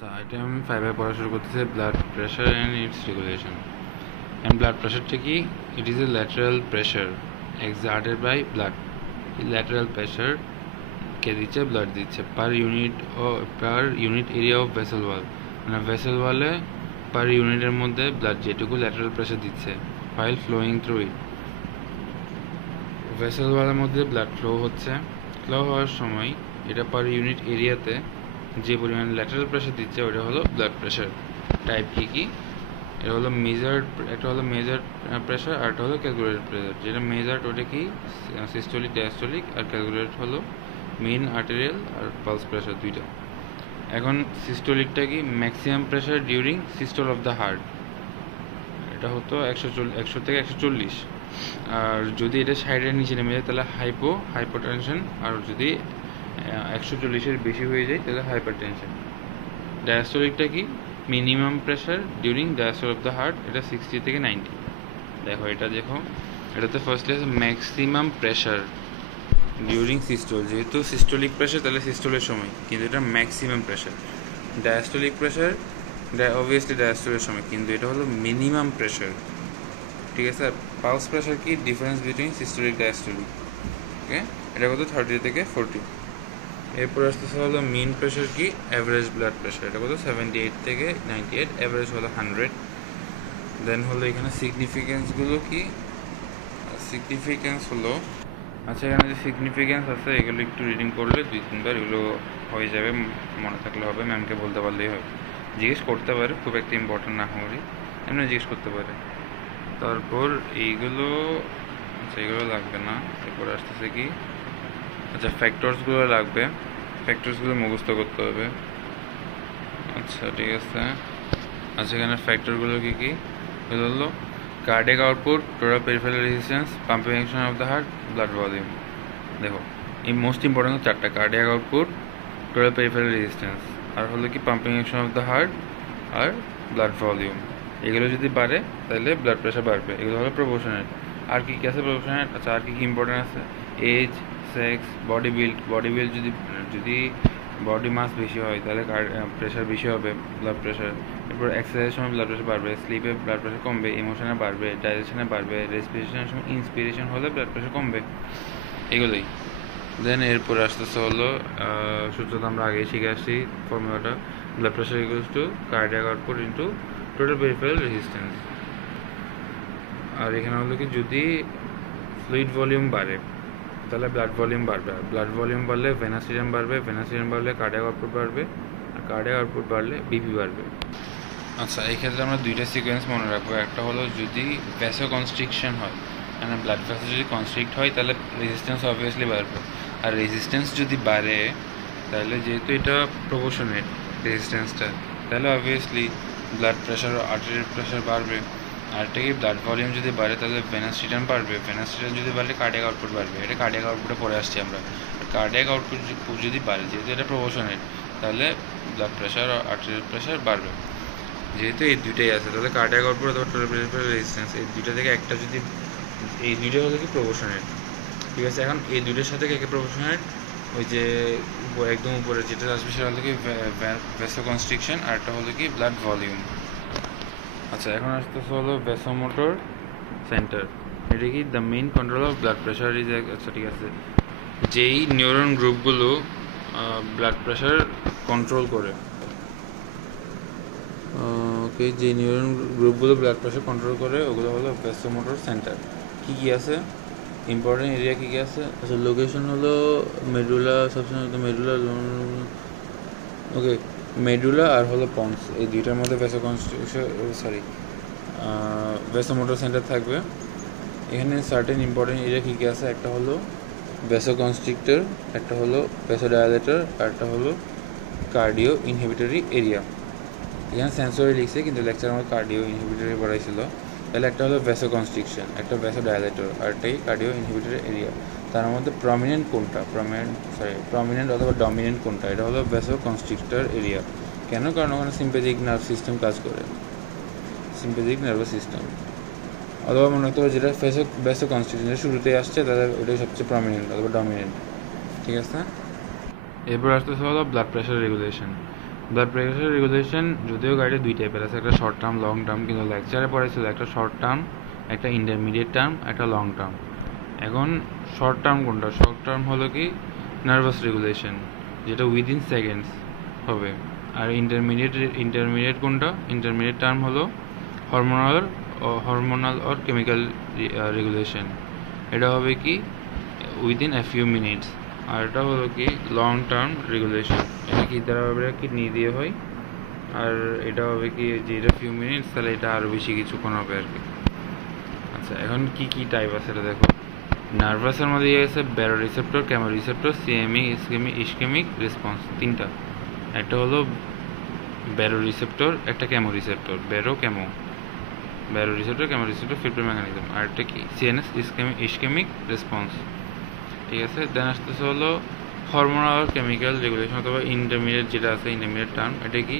So item 5 এ পড়া শুরু করতেছে blood pressure and its regulation. And blood pressure টা কি? It is a lateral pressure exerted by blood. Lateral pressure কে দিচ্ছে? blood দিচ্ছে per unit area of vessel wall. মানে vessel wall এ per unit এর মধ্যে blood যেটুকু lateral pressure দিচ্ছে while flowing through it. vessel wall এর মধ্যে blood flow হচ্ছে, flow হওয়ার সময় এটা per unit এরিয়াতে যে পরিমাণ ল্যাটারাল প্রেশার দিচ্ছে ওটা হলো ব্লাড প্রেশার। টাইপ কি এটা হলো মেজার্ড, একটা হলো মেজার্ড প্রেশার আর একটা হলো ক্যালকুলেটেড প্রেশার। যেটা মেজার্ড ওটা কি সিস্টোলিক ডায়াস্টোলিক, আর ক্যালকুলেটেড হলো মেইন আর্টেরিয়াল আর পালস প্রেশার দুইটা। এখন সিস্টোলিকটা কি maximum pressure during systole of the heart, এটা হতো 100 থেকে 140। আর যদি এটা সাইডের নিচে নেমে যায় তাহলে হাইপোটেনশন, আর যদি 140-এর বেশি হয়ে যায় তাহলে হাইপার টেনশন। ডায়াস্টোলিকটা কি minimum pressure during diastole of the heart, এটা 60 থেকে 90। দেখো এটাতে ফার্স্টলি আছে ম্যাক্সিমাম প্রেশার ডিউরিং সিস্টোল। যেহেতু সিস্টোলিক প্রেশার তাহলে সিস্টোলের সময়, কিন্তু এটা maximum pressure. Diastolic pressure obviously ডায়াস্টোলের সময়, কিন্তু এটা হলো মিনিমাম প্রেশার। ঠিক আছে। পালস প্রেশার কি difference between systolic diastolic. Okay, এটা কত 30 থেকে 40। এরপর আসতেছে হলো মিন প্রেশার কি অ্যাভারেজ ব্লাড প্রেশার, এটা কত 78 থেকে 98, অ্যাভারেজ হলো 100। দেন হলো এখানে সিগনিফিকেন্সগুলো কি, সিগনিফিকেন্স হলো আচ্ছা এখানে যে সিগনিফিকেন্স আছে এগুলো একটু রিডিং করলে 2-3 বার এগুলো হয়ে যাবে, মনে থাকলে হবে, ম্যামকে বলতে পারলেই হয়। জিজ্ঞেস করতে পারে, খুব একটা ইম্পর্টেন্ট না হলে এমনি জিজ্ঞেস করতে পারে। তারপর এইগুলো আচ্ছা এগুলো লাগবে না। এরপর আসতেছে কি আচ্ছা ফ্যাক্টরসগুলো লাগবে, ফ্যাক্টরসগুলো মুখস্থ করতে হবে। আচ্ছা ঠিক আছে। আচ্ছা এখানে ফ্যাক্টরগুলো কী কী এগুলো হলো cardiac output, total peripheral resistance, pumping action of the heart, blood volume. দেখো এই মোস্ট ইম্পর্টেন্ট চারটা, cardiac output, total peripheral resistance, আর হলো কি pumping action of the heart আর ব্লাড ভলিউম। এগুলো যদি বাড়ে তাহলে ব্লাড প্রেশার বাড়বে, এগুলো হলো প্রপোর্শনেট। আর কী কী আছে প্রপোর্শনেট? আচ্ছা আর কী কী ইম্পর্টেন্ট আছে? এজ, সেক্স, বডি বিল্ড যদি বডি মাস বেশি হয় তাহলে প্রেশার বেশি হবে, ব্লাড প্রেশার। এরপর এক্সারসাইজের সময় ব্লাড প্রেশার বাড়বে, স্লিপে ব্লাড প্রেশার কমবে, ইমোশনে বাড়বে, ডাইজেশনে বাড়বে, রেসপিরেশনের সময় ইন্সপিরেশন হলে ব্লাড প্রেশার কমবে, এগুলোই। দেন এরপরে আসতেছে হলো সূত্রটা আমরা আগেই শিখে আসছি, ফর্মুলাটা blood pressure equals to cardiac output into total peripheral resistance. আর এখানে হলো কি যদি ফ্লুইড ভলিউম বাড়ে তাহলে ব্লাড ভলিউম বাড়বে, আর ব্লাড ভলিউম বাড়লে ভেনাস সিস্টেম বাড়বে, ভেনাস সিস্টেম বাড়লে কার্ডিয়াক আউটপুট বাড়বে, আর কার্ডিয়াক আউটপুট বাড়লে বিপি বাড়বে। আচ্ছা এই ক্ষেত্রে আমরা দুইটা সিকোয়েন্স মনে রাখবো। একটা হলো যদি ভ্যাসো কনস্ট্রিকশন হয়, মানে ব্লাড ভ্যাসেল যদি কনস্ট্রিক্ট হয় তাহলে রেজিস্ট্যান্স অবভিয়াসলি বাড়বে। আর রেজিস্ট্যান্স যদি বাড়ে তাহলে যেহেতু এটা প্রপোর্শনেট রেজিস্ট্যান্সটা, তাহলে অবভিয়াসলি ব্লাড প্রেশার ও আর্টারিয়াল প্রেশার বাড়বে। আর এটা কি ব্লাড ভলিউম যদি বাড়ে তাহলে ভেনাস রিটার্ন বাড়বে, ভেনাস রিটার্ন যদি বাড়লে কার্ডিয়াক আউটপুট বাড়বে। এটা কার্ডিয়াক আউটপুটে পরে আসছি আমরা। কার্ডিয়াক আউটপুট যদি বাড়ে, যেহেতু এটা প্রপোর্শনেট, তাহলে ব্লাড প্রেশার ও আর্টারিয়াল প্রেশার বাড়বে। যেহেতু এই দুইটাই আছে তাহলে কার্ডিয়াক আউটপুট অথবা টোটাল পেরিফেরাল রেজিস্ট্যান্স এই দুইটা থেকে একটা যদি, এই দুইটা হলো কি প্রপোর্শনেট। ঠিক আছে। এখন এই দুইটার সাথে কে প্রপোর্শনেট, ওই যে একদম উপরে যেটা আসবে সেটা হলো কি ভ্যাসো কনস্ট্রিকশন, আর একটা হলো কি ব্লাড ভলিউম। আচ্ছা এখন আসতেছে হলো ভ্যাসোমোটর সেন্টার, এটা কি the main control of blood pressure is. আচ্ছা ঠিক আছে, যেই নিউরন গ্রুপগুলো ব্লাড প্রেশার কন্ট্রোল করে, ওকে, যে নিউরন গ্রুপগুলো ব্লাড প্রেশার কন্ট্রোল করে ওগুলো হলো ভ্যাসোমোটর সেন্টার। কী কী আছে ইম্পর্টেন্ট এরিয়া কী কী আছে? আচ্ছা লোকেশন হলো মেডুলা, সবসময় মেডুলা, ওকে মেডুলা আর হলো পন্স, এই দুইটার মধ্যে ভ্যাসোমোটর সেন্টার থাকবে। এখানে সার্টেন ইম্পর্টেন্ট এরিয়া কী কী আছে? একটা হলো ভ্যাসোকনস্ট্রিক্টর, একটা হলো ভ্যাসোডায়ালেটর, আর একটা হলো কার্ডিও ইনহিবিটরি এরিয়া। এখানে সেন্সরি লিখছে কিন্তু লেকচার আমার কার্ডিও ইনহিবিটরি পড়াইছিল। তাহলে একটা হলো ভ্যাসোকনস্ট্রিকশন, একটা ভ্যাসোডায়ালেটর, আর একটাই কার্ডিও ইনহিবিটরি এরিয়া। তার মধ্যে প্রমিনেন্ট কোনটা, প্রমিনেন্ট অথবা ডমিনেন্ট কোনটা? এটা হলো ভ্যাসোকনস্ট্রিক্টর এরিয়া। কেন? কারণ ওখানে সিম্প্যাথিক নার্ভ সিস্টেম কাজ করে, সিম্প্যাথিক নার্ভাস সিস্টেম। অথবা মনে করতে হবে যেটা ভ্যাসোকনস্ট্রিকশন শুরুতেই আসছে তাহলে ওটাই সবচেয়ে প্রমিনেন্ট অথবা ডমিনেন্ট। ঠিক আছে। এরপর আসতেছে হলো blood pressure regulation. Blood pressure regulation যদিও গাইডে দুই টাইপের আছে, একটা শর্ট টার্ম লং টার্ম, কিন্তু লেকচারে পড়াইছিল একটা শর্ট টার্ম, একটা ইন্টারমিডিয়েট টার্ম, একটা লং টার্ম। এখন শর্ট টার্ম কোনটা? শর্ট টার্ম হলো কি নার্ভাস রেগুলেশন, যেটা উইদিন সেকেন্ডস হবে। আর ইন্টারমিডিয়েট কোনটা? ইন্টারমিডিয়েট টার্ম হলো হরমোনাল অর কেমিক্যাল রেগুলেশন, এটা হবে কি উইদিন এ ফিউ মিনিটস। আর এটা হলো কি লং টার্ম রেগুলেশন, এটা কি দ্বারা হবে কিডনি দিয়ে হয়, আর এটা হবে কি যে এটা ফিউ মিনিটস, তাহলে এটা আরও বেশি কিছুক্ষণ হবে আর কি। আচ্ছা, এখন কি কি টাইপ আছে এটা দেখো। নার্ভাসের মধ্যে আছে baroreceptor, chemoreceptor, CME, ischemic response, তিনটা। একটা হলো ব্যারো রিসেপ্টর, একটা chemoreceptor, baroreceptor, chemoreceptor, feedback mechanism. আর একটা কি সিএনএস, ইসকেমিক রেসপন্স, ঠিক আছে। দেন আসতেছে হলো হরমোনাল কেমিক্যাল রেগুলেশন অথবা ইন্টারমিডিয়েট যেটা আছে, ইন্টারমিডিয়েট টার্ম, এটা কি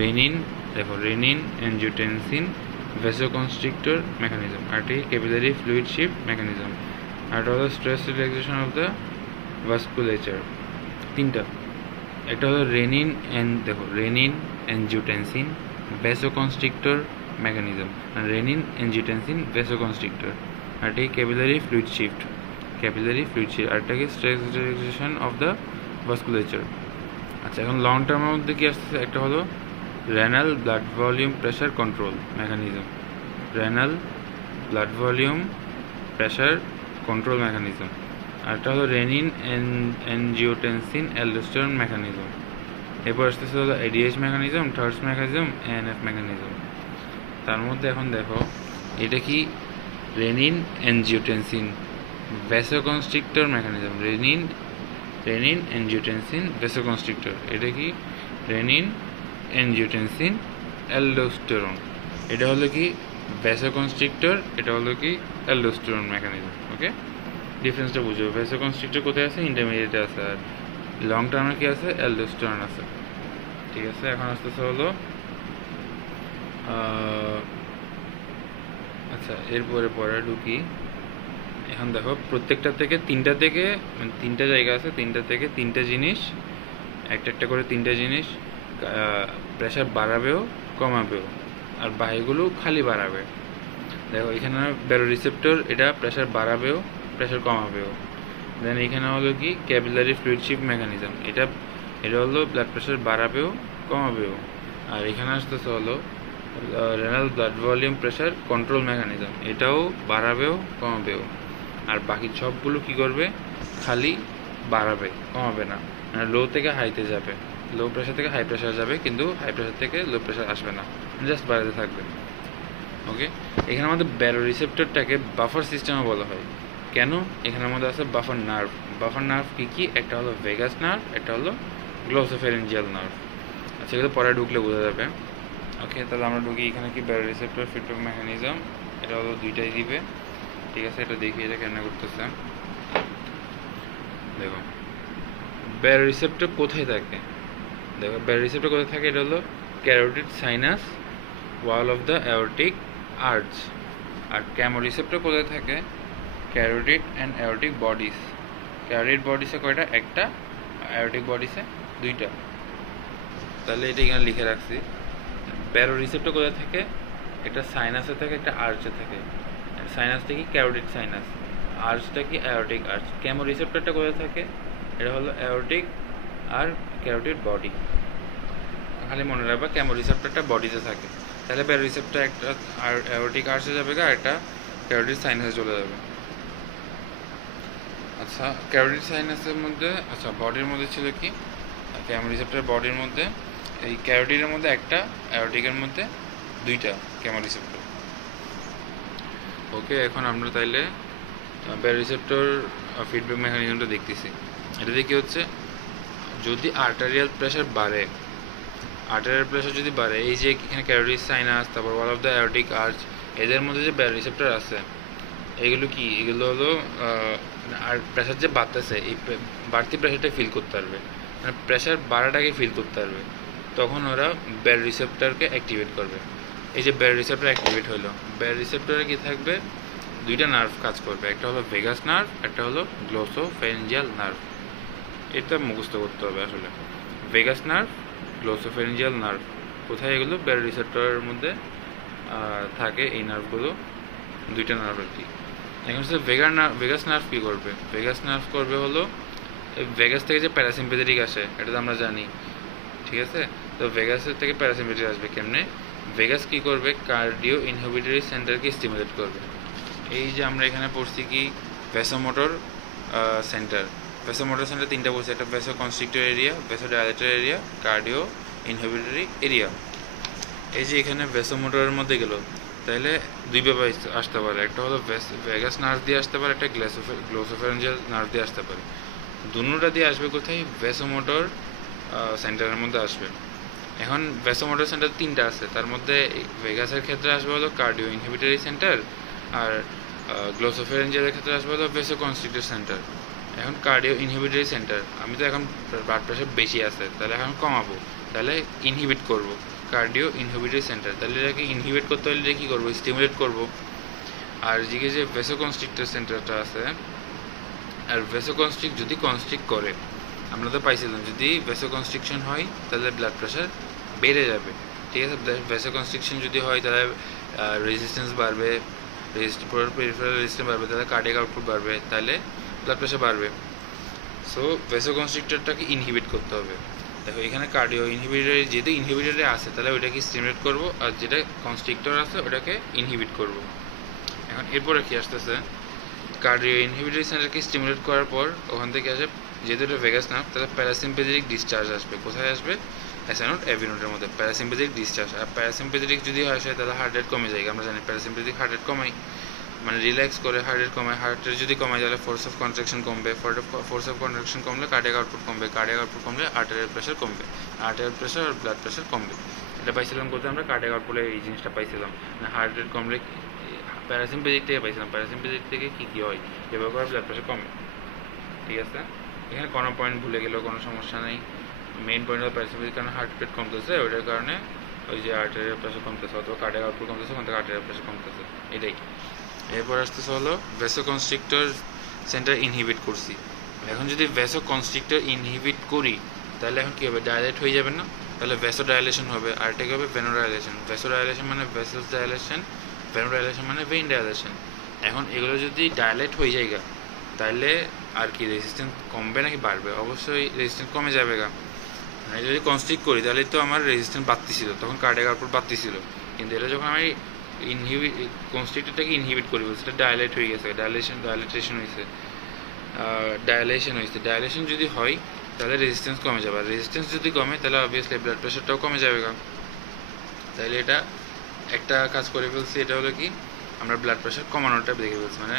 রেনিন, দেখো রেনিন, অ্যানজিওটেনসিন, ভ্যাসোকনস্ট্রিক্টর মেকানিজম। আর এটি ক্যাপিলারি ফ্লুইড শিফট মেকানিজম। আর এটা হলো stress relaxation of the vasculature, তিনটা। একটা হলো renin angiotensin, vasoconstrictor mechanism, renin angiotensin, vasoconstrictor. আর এটি ক্যাপিলারি ফ্লুইড শিফট, আর এটাকে stress relaxation of the vasculature. আচ্ছা, এখন লং টার্মের মধ্যে কি আসছে? একটা হলো renal blood volume pressure control mechanism, renal blood volume pressure control mechanism. আর একটা হলো রেনিন অ্যানজিওটেনসিন অ্যালডোস্টেরন মেকানিজম। এরপর আসতেছে হলো ADH mechanism, thirst mechanism, ANF mechanism. তার মধ্যে এখন দেখো এটা কি renin angiotensin vasoconstrictor mechanism, renin angiotensin vasoconstrictor, এটা কি রেনিন অ্যানজিওটেনসিন অ্যালডোস্টেরন, এটা হলো কি ভ্যাসোকনস্ট্রিক্টর, এটা হলো কি অ্যালডোস্টেরন মেকানিজম। ওকে, ডিফারেন্সটা বুঝো। ভ্যাসোকনস্ট্রিক্টর কোথায় আছে? ইন্টারমিডিয়েটে আছে। আর লং টার্মে কি আছে? অ্যালডোস্টেরন আছে, ঠিক আছে। এখন আসতেছে হলো আচ্ছা, এরপরে পরে ঢুকি। এখন দেখো প্রত্যেকটা থেকে তিনটা থেকে মানে তিনটা জায়গা আছে, তিনটা থেকে তিনটা জিনিস, একটা করে তিনটা জিনিস প্রেশার বাড়াবেও কমাবেও, আর বাকিগুলো খালি বাড়াবে। দেখো এখানে ব্যারো রিসেপ্টর, এটা প্রেশার বাড়াবেও প্রেশার কমাবেও। দেন এখানে হলো কি ক্যাপিলারি ফ্লুইড শিফট মেকানিজম, এটা হলো ব্লাড প্রেশার বাড়াবেও কমাবেও। আর এখানে আসতেছে হলো renal blood volume pressure control mechanism, এটাও বাড়াবেও কমাবেও। আর বাকি সবগুলো কি করবে? খালি বাড়াবে, কমাবে না। মানে লো থেকে হাইতে যাবে, লো প্রেশার থেকে হাই প্রেশার যাবে, কিন্তু হাই প্রেশার থেকে লো প্রেশার আসবে না, জাস্ট বাড়াতে থাকবে। ওকে, এখানে আমাদের ব্যারো রিসেপ্টরটাকে বাফার সিস্টেমে বলা হয়। কেন? এখানের মধ্যে আছে বাফার নার্ভ। বাফার নার্ভ কি? একটা হলো ভেগাস নার্ভ, একটা হলো গ্লোসোফেরেঞ্জিয়াল নার্ভ। আচ্ছা, এগুলো পরে ঢুকলে বোঝা যাবে। ওকে, তাহলে আমরা ঢুকি এখানে কি ব্যারো রিসেপ্টর, ফিডব্যাক মেকানিজম, এটা হলো দুইটাই দিবে, ঠিক আছে। এটা দেখি এটা কেন করতেছে। দেখো ব্যারো রিসেপ্টর কোথায় থাকে? দেখো ব্যারো রিসেপ্টর কোথায় থাকে? এটা হলো carotid sinus wall of the aortic arch. আর ক্যামো রিসেপ্টর কোথায় থাকে? Carotid and aortic bodies. Carotid বডিসে কয়টা? একটা। অ্যাওরটিক বডিসে দুইটা। তাহলে এটা এখানে লিখে রাখছি। ব্যারো রিসেপ্টর কোথায় থাকে? একটা সাইনাসে থাকে, একটা আর্চে থাকে। সাইনাসটা কি? Carotid sinus. আর্চটা কি? Aortic arch. ক্যামো রিসেপ্টরটা কোথায় থাকে? এটা হলো অ্যাওরটিক আর ক্যারোটিড বডি। খালি মনে রাখবা ক্যামো রিসেপ্টরটা বডিতে থাকে। তাহলে ব্যারো রিসেপ্টর একটা অ্যাওরটিক আর্চে যাবে, আর একটা ক্যারোটিড সাইনাসে চলে যাবে। আচ্ছা, ক্যারোটিড সাইনাসের মধ্যে, আচ্ছা বডির মধ্যে ছিল কি? ক্যামো রিসেপ্টর বডির মধ্যে, এই ক্যারোটিডের মধ্যে একটা, অ্যাওরটিকের মধ্যে দুইটা ক্যামো রিসেপ্টর। ওকে, এখন আমরা তাইলে ব্যারো রিসেপ্টর ফিডব্যাক মেকানিজমটা দেখতেছি। এটাতে কি হচ্ছে? যদি আর্টারিয়াল প্রেশার বাড়ে, যদি বাড়ে, এই যে এখানে ক্যারোটিড সাইনাস, তারপর ওয়াল অফ দ্য অ্যাওরটিক আর্চ, এদের মধ্যে যে ব্যারো রিসেপ্টর আছে, এগুলো কি? এগুলো হলো আর প্রেশার যে বাড়তেছে, এই বাড়তি প্রেশারটা ফিল করতে পারবে, মানে প্রেশার বাড়াটাকে ফিল করতে পারবে, তখন ওরা ব্যারো রিসেপ্টরকে অ্যাক্টিভেট করবে। এই যে ব্যারো রিসেপ্টর অ্যাক্টিভেট হলো, ব্যারো রিসেপ্টরে কি থাকবে? দুইটা নার্ভ কাজ করবে, একটা হলো ভেগাস নার্ভ, একটা হলো গ্লোসোফেরেঞ্জিয়াল নার্ভ। এটা মুখস্থ করতে হবে আসলে। Vagus nerve glossopharyngeal nerve. কোথায় এগুলো? ব্যারোরিসেপ্টরের মধ্যে থাকে এই নার্ভগুলো, দুইটা নার্ভ আর কি। এখন হচ্ছে ভেগাস নার্ভ কী করবে? ভেগাস নার্ভ করবে হলো ভেগাস থেকে যে প্যারাসিম্পেথেটিক আসে এটা তো আমরা জানি, ঠিক আছে? তো ভেগাসের থেকে প্যারাসিম্পেথেটিক আসবে কেমনে? ভেগাস কি করবে? কার্ডিও ইনহিবিটরি সেন্টারকে স্টিমুলেট করবে। এই যে আমরা এখানে পড়ছি কি ভ্যাসোমোটর সেন্টার। ভ্যাসোমোটর সেন্টার তিনটা পড়ছি, একটা vasoconstrictor area, vasodilator area, cardio inhibitory area. এই যে এখানে ভ্যাসোমোটরের মধ্যে গেল, তাহলে দুইভাবে আসতে পারে, একটা হলো ভেগাস নার্ভ দিয়ে আসতে পারে, একটা গ্লোসোফেরেঞ্জিয়াল নার্ভ দিয়ে আসতে পারে। দুটোটা দিয়ে আসবে কোথায়? ভ্যাসোমোটর সেন্টারের মধ্যে আসবে। এখন ভ্যাসোমোটর সেন্টার তিনটা আছে, তার মধ্যে ভেগাসের ক্ষেত্রে আসবে হলো কার্ডিও ইনহিবিটরি সেন্টার, আর গ্লোসোফেরেঞ্জিয়ালের ক্ষেত্রে আসবে হলো ভ্যাসোকনস্ট্রিক্টর সেন্টার। এখন কার্ডিও ইনহিবিটরি সেন্টার, আমি তো এখন ব্লাড প্রেশার বেশি আছে, তাহলে এখন কমাবো, তাহলে ইনহিবিট করব কার্ডিও ইনহিবিটরি সেন্টার। তাহলে এটাকে ইনহিবিট করতে হলে কী করবো? স্টিমুলেট করব। আর দিকে যে ভ্যাসোকনস্ট্রিক্টর সেন্টারটা আছে, আর ভ্যাসোকনস্ট্রিক্ট যদি কনস্ট্রিক্ট করে, আমরা তো পাইছিলাম যদি ভ্যাসোকনস্ট্রিকশন হয় তাহলে ব্লাড প্রেশার বেড়ে যাবে, ঠিক আছে? ভ্যাসোকনস্ট্রিকশন যদি হয় তাহলে রেজিস্ট্যান্স বাড়বে, পেরিফেরাল রেজিস্ট্যান্স বাড়বে, তাহলে কার্ডিয়াক আউটপুট বাড়বে, তাহলে ব্লাড প্রেশার বাড়বে। সো ভ্যাসোকনস্ট্রিক্টরটাকে ইনহিবিট করতে হবে। দেখো এখানে কার্ডিও ইনহিবিটর, যেহেতু ইনহিবিটরে আছে তাহলে ওইটাকে স্টিমুলেট করব, আর যেটা কনস্ট্রিক্টর আছে ওটাকে ইনহিবিট করব। এখন এরপরে কি আসতেছে? কার্ডিও ইনহিবিটরি সেন্টারকে স্টিমুলেট করার পর ওখান থেকে আসে, যেহেতু এটা ভেগাস নার্ভ, তাহলে প্যারাসিম্পেথেটিক ডিসচার্জ আসবে। কোথায় আসবে? এসএ নোড এভি নোডের মধ্যে প্যারাসিম্পেথেটিক ডিসচার্জ। আর প্যারাসিম্পেথেটিক যদি আসে তাহলে হার্ট রেট কমে যায়, আমরা জানি প্যারাসিম্পেথেটিক হার্ট রেট কমাই, মানে রিল্যাক্স করে হার্ট রেট কমায়। হার্ট রেট যদি কমায় তাহলে ফোর্স অফ কন্ট্রাকশন কমবে, ফোর্স অফ কন্ট্রাকশন কমলে কার্ডিয়াক আউটপুট কমবে, কার্ডিয়াক আউটপুট কমলে আর্টেরিয়াল প্রেশার কমবে, আর্টেরিয়াল প্রেশার আর ব্লাড প্রেশার কমবে। এটা পাইছিলাম কোথায়? আমরা কার্ডিয়াক আউটপুটে এই জিনিসটা পাইছিলাম, মানে হার্ট রেট কমলে প্যারাসিম্পেথেটিক থেকে পাইছিলাম। প্যারাসিম্পেথেটিক থেকে কী কী হয়? এভাবে করে ব্লাড প্রেশার কমে, ঠিক আছে? এখানে কোনো পয়েন্ট ভুলে গেলেও কোনো সমস্যা নেই। মেইন পয়েন্ট হলো প্যারাসিম্পেথেটিক কারণে হার্ট রেট কমতেছে, ওইটার কারণে ওই যে আর্টেরিয়াল প্রেশার কমতেছে, অথবা কার্ডিয়াক আউটপুট কমতেছে, ওখান থেকে আর্টেরিয়াল প্রেশার কমতেছে, এটাই। এরপর আসতেছে হলো ভ্যাসোকনস্ট্রিক্টর সেন্টার ইনহিবিট করছি। এখন যদি ভ্যাসোকনস্ট্রিক্টর ইনহিবিট করি তাহলে এখন কী হবে? ডায়ালেট হয়ে যাবে না? তাহলে ভ্যাসো ডায়ালেশন হবে, আর এটাকে হবে ভেনো ডায়ালেশন। ভ্যাসো ডায়ালেশন মানে ভ্যাসেলস ডায়ালেশন, ভেনো ডায়ালেশন মানে ভেইন ডায়ালেশন। এখন এগুলো যদি ডায়ালেট হয়ে যায় তাহলে আর কি রেজিস্ট্যান্স কমবে নাকি বাড়বে? অবশ্যই রেজিস্ট্যান্স কমে যাবে আমি যদি কনস্ট্রিক্ট করি তাহলে তো আমার রেজিস্ট্যান্স বাড়তেছিল, তখন কার্ডিয়াক আউটপুট বাড়তেছিল। কিন্তু এটা যখন আমি কনস্ট্রিক্টরটাকে ইনহিবিট করি, সেটা ডায়ালেট হয়ে গেছে, ডায়ালেশন যদি হয় তাহলে রেজিস্ট্যান্স কমে যাবে। আর রেজিস্ট্যান্স যদি কমে তাহলে অবভিয়াসলি ব্লাড প্রেশারটাও কমে যাবে। তাহলে এটা একটা কাজ করে ফেলছি, এটা হলো কি আমরা ব্লাড প্রেশার কমানোটা দেখে ফেলছি, মানে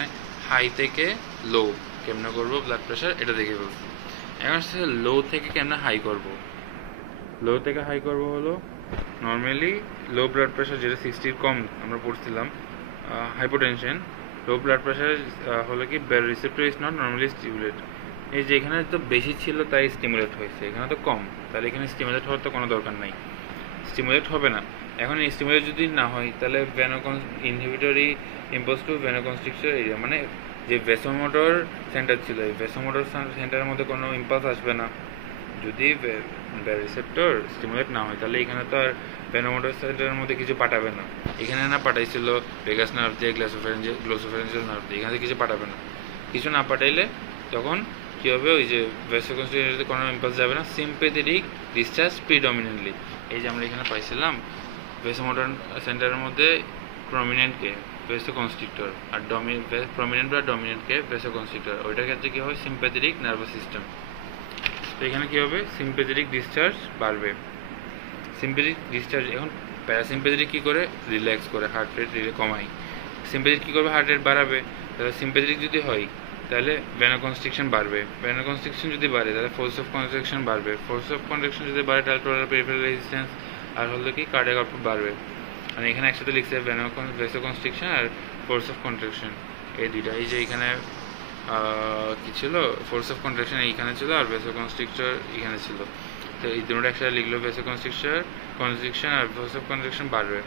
হাই থেকে লো কেমনে করবো ব্লাড প্রেশার এটা দেখে ফেলছি। এখন লো থেকে কেমনে হাই করব? লো থেকে হাই করব হলো নর্মালি লো ব্লাড প্রেশার যেটা 60 কম আমরা পড়ছিলাম, হাইপোটেনশন। লো ব্লাড প্রেশার হলো কি receptor is not normally stimulate. এই যে এখানে তো বেশি ছিল তাই স্টিমুলেট হয়েছে, এখানে তো কম, তাহলে এখানে স্টিমুলেট হওয়ার তো কোনো দরকার নাই, স্টিমুলেট হবে না। এখন স্টিমুলেট যদি না হয় তাহলে ইনহিবিটরি ইম্পোজ টু ভেনোকনস্ট্রিক্টর এরিয়া, মানে যে ভ্যাসোমোটর সেন্টার ছিল এই ভ্যাসোমোটর সেন্টারের মধ্যে কোনো ইম্পালস আসবে না। যদি রিসেপ্টর স্টিমুলেট না হয় তাহলে এখানে তো আর ভেনোমোটর সেন্টারের মধ্যে কিছু পাঠাবে না। এখানে না পাঠাইছিল ভেগাস নার্ভ দিয়ে গ্লোসোফেরেঞ্জিয়াল নার্ভ দিয়ে, এখানে কিছু পাঠাবে না। কিছু না পাঠাইলে তখন কী হবে? ওই যে ভ্যাসোকনস্ট্রিক্টরে কোনো ইম্পালস যাবে না, সিম্পেথেটিক ডিসচার্জ প্রিডমিনেন্টলি। এই যে আমরা এখানে পাইছিলাম ভ্যাসোমোটর সেন্টারের মধ্যে প্রমিনেন্টকে ভ্যাসোকনস্ট্রিক্টর, আর প্রমিনেন্ট বা ডমিনেন্টকে ভ্যাসোকনস্ট্রিক্টর, ওইটার ক্ষেত্রে কী হয়? Sympathetic nervous system. তো এখানে কী হবে? সিম্প্যাথেটিক ডিসচার্জ বাড়বে। সিম্প্যাথেটিক ডিসচার্জ, এখন প্যারাসিম্প্যাথেটিক কী করে? রিল্যাক্স করে, হার্ট রেট কমায়। সিম্প্যাথেটিক কী করবে? হার্ট রেট বাড়াবে। তাহলে সিম্প্যাথেটিক যদি হয় তাহলে ভেনোকনস্ট্রিকশন বাড়বে, ভেনোকনস্ট্রিকশন যদি বাড়ে তাহলে ফোর্স অফ কন্ট্রাকশন বাড়বে, ফোর্স অফ কন্ট্রাকশন যদি বাড়ে তাহলে টোটাল পেরিফেরাল রেজিস্ট্যান্স আর হলো কি কার্ডিয়াক আউটপুট বাড়বে। মানে এখানে একসাথে লিখছে ভ্যাসোকনস্ট্রিকশন আর ফোর্স অফ কন্ট্রাকশন, এই দুইটা। এই যে এখানে কী ছিল? ফোর্স অফ কন্ট্রাকশন এইখানে ছিল আর ভ্যাসোকনস্ট্রিক্টর এখানে ছিল। তো এই দুটোটা একসাথে লিখলো, ভ্যাসোকনস্ট্রিকশন আর ফোর্স অফ কন্ট্রাকশন বাড়বে,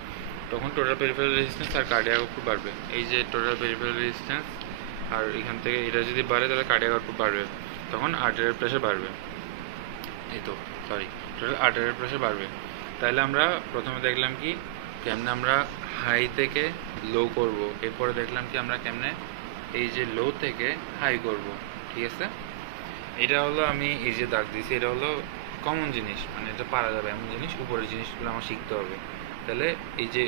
তখন টোটাল পেরিফেরাল রেজিস্ট্যান্স আর কার্ডিয়াক আউটপুট বাড়বে। এই যে টোটাল পেরিফেরাল রেজিস্ট্যান্স আর এখান থেকে এটা যদি বাড়ে তাহলে কার্ডিয়াক আউটপুট বাড়বে, তখন আর্টেরিয়াল প্রেশার বাড়বে। এই তো সরি টোটাল আর্টারিয়াল প্রেশার বাড়বে। তাহলে আমরা প্রথমে দেখলাম কি কেমনে আমরা হাই থেকে লো করব, এরপরে দেখলাম কি আমরা কেমনে এই যে লো থেকে হাই করব। ঠিক আছে, এটা হলো আমি এই যে দাগ দিয়েছি, এটা হলো কমন জিনিস, মানে এটা পারা যাবে এমন জিনিস, উপরের জিনিসগুলো আমার শিখতে হবে। তাহলে এই যে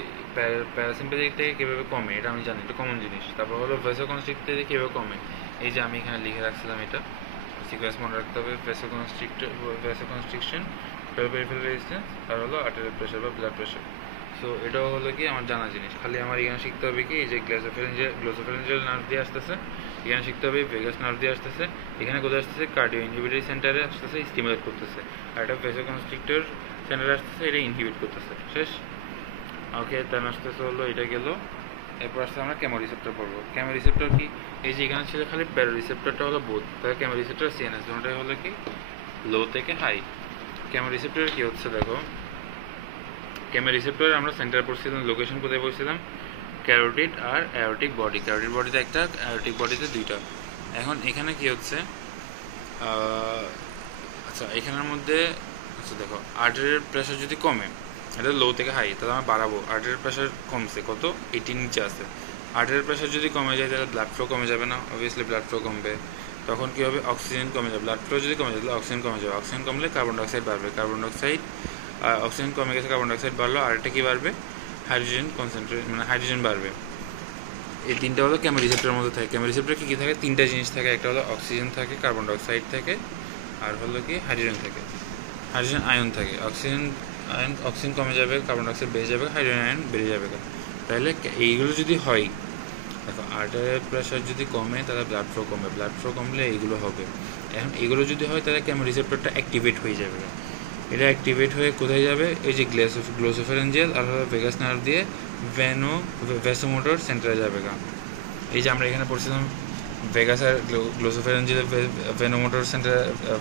প্যারাসিম্প্যাথিক থেকে কীভাবে কমে এটা আমি জানি, এটা কমন জিনিস। তারপর হলো ভ্যাসোকনস্ট্রিক্টর থেকে কীভাবে কমে, এই যে আমি এখানে লিখে রাখছিলাম, এটা সিকোয়েন্স মনে রাখতে হবে। ভ্যাসোকনস্ট্রিকশন, পেরিফেরাল রেজিস্ট্যান্স, আর হলো আর্টেরিয়াল প্রেশার বা ব্লাড প্রেশার। সো এটাও হলো কি আমার জানা জিনিস, খালি আমার এখানে শিখতে হবে কি এই যে গ্লোসোফেরেঞ্জিয়াল নার্ভ দিয়ে আসতেছে, এখানে শিখতে হবে ভেগাস নার্ভ দিয়ে আসতেছে, এখানে কোথায় আসতেছে কার্ডিও ইনহিবিটরি সেন্টারে আসতেছে, স্টিমুলেট করতেছে, আর এটা ভ্যাসোকনস্ট্রিক্টর সেন্টারে আসতেছে, এটা ইনহিবিট করতেছে। শেষ। ওকে, তার আসতেছে হলো এটা গেল। এরপর আসতে আমরা কেমো রিসেপ্টর পড়বো। কেমো রিসেপ্টর কি, এই যে এখানে ছিল খালি প্যারো রিসেপ্টরটা হলো বোধ, তাহলে কেমো রিসেপ্টর সিএনএস দুটোটাই হলো কি লো থেকে হাই। কেমো রিসেপ্টরের কি হচ্ছে দেখো, কেমো রিসেপ্টরের আমরা সেন্টার পড়ছিলাম, লোকেশন কোথায় পড়ছিলাম, ক্যারোটিড আর অ্যারোটিক বডি। ক্যারোটিড বডিতে একটা, অ্যারোটিক বডিতে দুইটা। এখন এখানে কি হচ্ছে, আচ্ছা এখানের মধ্যে আচ্ছা দেখো আর্টারিয়াল প্রেশার যদি কমে, এটা লো থেকে হাই, তাহলে আমরা বাড়াবো। আর্টারিয়াল প্রেশার কমছে কত, 80 নিচে আছে। আর্টারিয়াল প্রেশার যদি কমে যায় তাহলে ব্লাড ফ্লো কমে যাবে না, অবভিয়াসলি ব্লাড ফ্লো কমবে। তখন কী হবে, অক্সিজেন কমে যাবে। ব্লাড ফ্লো যদি কমে যায় তাহলে অক্সিজেন কমে যাবে, অক্সিজেন কমলে কার্বন ডাইঅক্সাইড বাড়বে, কার্বন ডাইঅক্সাইড অক্সিজেন কমে গেছে, কার্বন ডাইঅক্সাইড বাড়লো, আর একটা কী বাড়বে, হাইড্রোজেন কনসেন্ট্রেট, মানে হাইড্রোজেন বাড়বে। এই তিনটা হলো কেমো রিসেপ্টরের মধ্যে থাকে। কেমো রিসেপ্টরে কী কী থাকে, তিনটা জিনিস থাকে, একটা হলো অক্সিজেন থাকে, কার্বন ডাইঅক্সাইড থাকে, আর হলো কি হাইড্রোজেন থাকে, হাইড্রোজেন আয়ন থাকে। অক্সিজেন কমে যাবে, কার্বন ডাইঅক্সাইড বেড়ে যাবে, হাইড্রোজেন আয়ন বেড়ে যাবে। তাহলে এইগুলো যদি হয়, দেখো আর্টারিয়াল প্রেশার যদি কমে তাহলে ব্লাড ফ্লো কমবে, ব্লাড ফ্লো কমলে এইগুলো হবে। এখন এগুলো যদি হয় তাহলে কেমো রিসেপ্টরটা অ্যাক্টিভেট হয়ে যাবে। এটা অ্যাক্টিভেট হয়ে কোথায় যাবে, এই যে গ্লোসোফেরেঞ্জিয়াল আর ভেগাস নার্ভ দিয়ে ভ্যাসোমোটর সেন্টারে যাবে। এই যে আমরা এখানে পড়ছিলাম ভেগাস আর গ্লোসোফেরেঞ্জিয়াল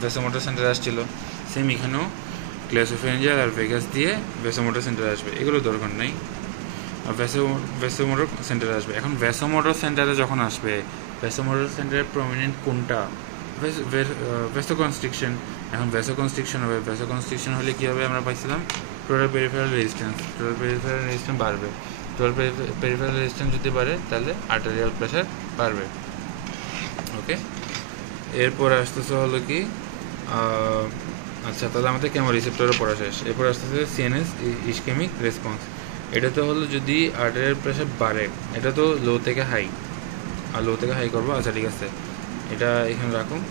ভ্যাসোমোটর সেন্টারে আসছিল, সেম এখানেও গ্লোসোফেরেঞ্জিয়াল আর ভেগাস দিয়ে ভ্যাসোমোটর সেন্টারে আসবে। এগুলো দরকার নেই, ভ্যাসোমোটর সেন্টারে আসবে। এখন ভ্যাসোমোটর সেন্টারে যখন আসবে, ভ্যাসোমোটর সেন্টারের প্রমিনেন্ট কোনটা, ভ্যাসোকনস্ট্রিকশন। এখন ভ্যাসোকনস্ট্রিকশন হবে, ভ্যাসোকনস্ট্রিকশন হলে কী হবে, আমরা পাইছিলাম total peripheral resistance, total peripheral resistance বাড়বে। টোটাল পেরিফেরাল রেজিস্ট্যান্স যদি বাড়ে তাহলে আর্টারিয়াল প্রেশার বাড়বে। ওকে, এরপর আসতেছে হলো কি, আচ্ছা তাহলে আমাদের কেমো রিসেপ্টরও পড়া শেষ। এরপর আসতেছে সিএনএস ইসকেমিক রেসপন্স। এটা তো হলো যদি আর্টারিয়াল প্রেশার বাড়ে, এটা তো লো থেকে হাই, আর লো থেকে হাই করবো। আচ্ছা ঠিক আছে, এটা এখানে রাখুন,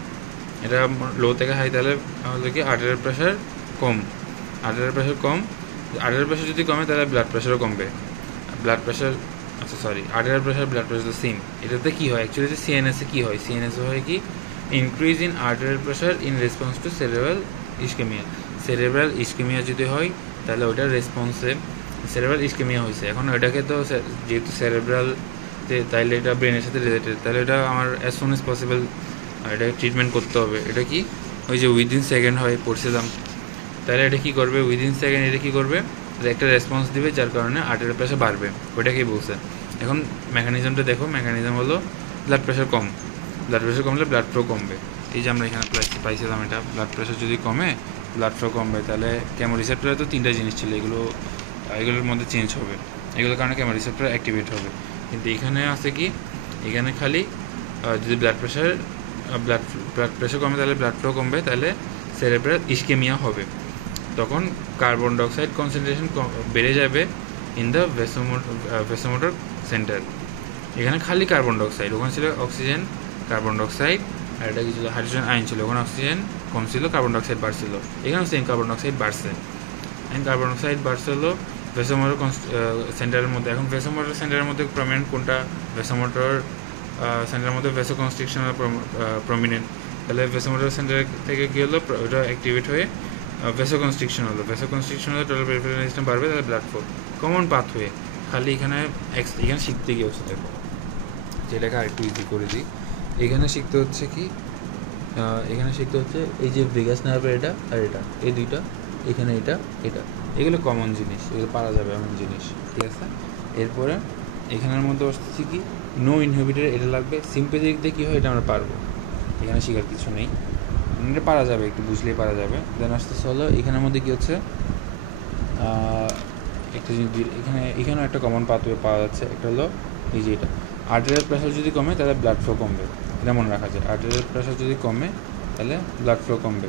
এটা লো থেকে হাই, তাহলে হলো কি আর্টারিয়াল প্রেশার কম, আর্টারিয়াল প্রেশার কম। আর্টারিয়াল প্রেশার যদি কমে তাহলে ব্লাড প্রেশারও কমবে। ব্লাড প্রেশার, আচ্ছা sorry, arterial pressure blood pressure তো সেম। এটাতে কী হয় অ্যাকচুয়ালি, সিএনএসে কী হয়, সিএনএসে হয় কি increase in arterial pressure in response to cerebral ischaemia. Cerebral ischaemia যদি হয় তাহলে ওটার রেসপন্সে সেরেব্রাল ইসকেমিয়া হয়েছে। এখন ওইটাকে তো যেহেতু সেরেব্রাল, তাইলে এটা ব্রেনের সাথে রিলেটেড, তাহলে এটা আমার অ্যাজ সুন এজ পসিবল এটাকে ট্রিটমেন্ট করতে হবে। এটা কি ওই যে উইদিন সেকেন্ড হয় পড়ছিলাম, তাহলে এটা কী করবে, উইদিন সেকেন্ড এটা কী করবে, একটা রেসপন্স দিবে যার কারণে আর্টারিয়াল প্রেশার বাড়বে, ওইটাকেই বলছে। এখন মেকানিজমটা দেখো, মেকানিজম হলো ব্লাড প্রেশার কম, ব্লাড প্রেশার কমলে ব্লাড ফ্লো কমবে। এই যে আমরা এখানে পাইছিলাম এটা, ব্লাড প্রেশার যদি কমে ব্লাড ফ্লো কমবে। তাহলে কেমো রিসেপ্টরে তো তিনটা জিনিস ছিল, এগুলোর মধ্যে চেঞ্জ হবে, এগুলোর কারণে কেমো রিসেপ্টর অ্যাক্টিভেট হবে। কিন্তু এখানে আছে কি, এখানে খালি যদি ব্লাড প্রেশার কমে তাহলে ব্লাড ফ্লো কমবে, তাহলে সেরেব্রাল ইসকেমিয়া হবে। তখন কার্বন ডাইঅক্সাইড কনসেন্ট্রেশন বেড়ে যাবে ইন দ্য ভ্যাসোমোটর সেন্টার। এখানে খালি কার্বন ডাইঅক্সাইড, ওখানে ছিল অক্সিজেন, কার্বন ডাইঅক্সাইড, আর এটা কি ছিল, হাইড্রোজেন আয়ন ছিল। ওখানে অক্সিজেন কম ছিল, কার্বন ডাইঅক্সাইড বাড়ছিল। এখানেও সেম কার্বন ডাইঅক্সাইড বাড়ছে, এখন কার্বন ডাইঅক্সাইড বাড়ছে হলো ভ্যাসোমোটর সেন্টারের মধ্যে। এখন ভ্যাসোমোটর সেন্টারের মধ্যে প্রমিনেন্ট কোনটা, ভ্যাসোমোটর সেন্টারের মধ্যে ভ্যাসোকনস্ট্রিকশন প্রমিনেন্ট। তাহলে ভ্যাসোমোটর সেন্টার থেকে কী হলো, ওটা অ্যাক্টিভেট হয়ে ভ্যাসোকনস্ট্রিকশন হলো, ভ্যাসোকনস্ট্রিকশন হলে টোটাল পেরিফেরাল রেজিস্ট্যান্স বাড়বে, তাহলে ব্লাড ফ্লো। কমন পাথওয়ে, খালি এখানে শিখতে গিয়ে হচ্ছে, দেখো যেটাকে আরেকটু ইজি করে দিই। এখানে শিখতে হচ্ছে কি, এখানে শিখতে হচ্ছে এই যে ভেগাস নার্ভের এটা আর এটা, এই দুইটা, এখানে এটা এগুলো কমন জিনিস, এগুলো পারা যাবে এমন জিনিস, ঠিক আছে। এরপরে এখানের মধ্যে আসতেছি কি, নো ইনহিবিটর, এটা লাগবে। সিম্প্যাথেটিক দিয়ে কী হয় এটা আমরা পারবো, এখানে শেখার কিছু নেই। এটা পারা যাবে, একটু বুঝলেই পারা যাবে। দেন আসতেছে হলো এখানের মধ্যে কী হচ্ছে, একটা জিনিস এখানেও একটা কমন পাথওয়ে পাওয়া যাচ্ছে। একটা হলো এই যে এটা, আর্টেরিয়াল প্রেশার যদি কমে তাহলে ব্লাড ফ্লো কমবে, এটা মনে রাখা যায়। আর্টেরিয়াল প্রেশার যদি কমে তাহলে ব্লাড ফ্লো কমবে।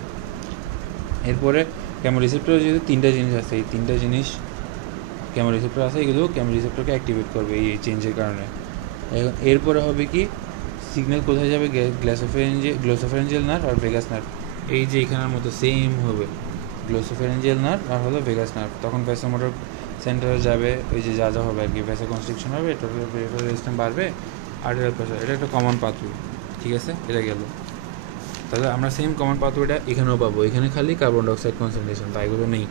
এরপরে কেমোরিসেপ্টরে যদি 3টা জিনিস আছে, এই 3টা জিনিস কেমোরিসেপ্টর আছে, এগুলো কেমোরিসেপ্টরকে অ্যাক্টিভেট করবে এই চেঞ্জের কারণে। এরপরে হবে কি, সিগন্যাল কোথায় যাবে, গ্লোসোফেরেঞ্জিয়াল নার্ভ আর ভেগাস নার্ভ, এই যে এখানের মতো সেম হবে, গ্লোসোফেরেঞ্জিয়াল নার্ভ আর হলো ভেগাস নার্ভ। তখন ভ্যাসোমোটর সেন্টারে যাবে, ওই যে যা যা হবে আর কি, ভ্যাসো কনস্ট্রিকশন হবে, টোটাল পেরিফেরাল রেজিস্ট্যান্স বাড়বে, আর্টেরিয়াল প্রেশার, এটা একটা কমন পাথওয়ে। ঠিক আছে, এটা গেল। তাহলে আমরা সেম কমন পাথওয়েটা এখানেও পাবো, এখানে খালি কার্বন ডাইঅক্সাইড কনসেন্ট্রেশন, বা এগুলো নেই।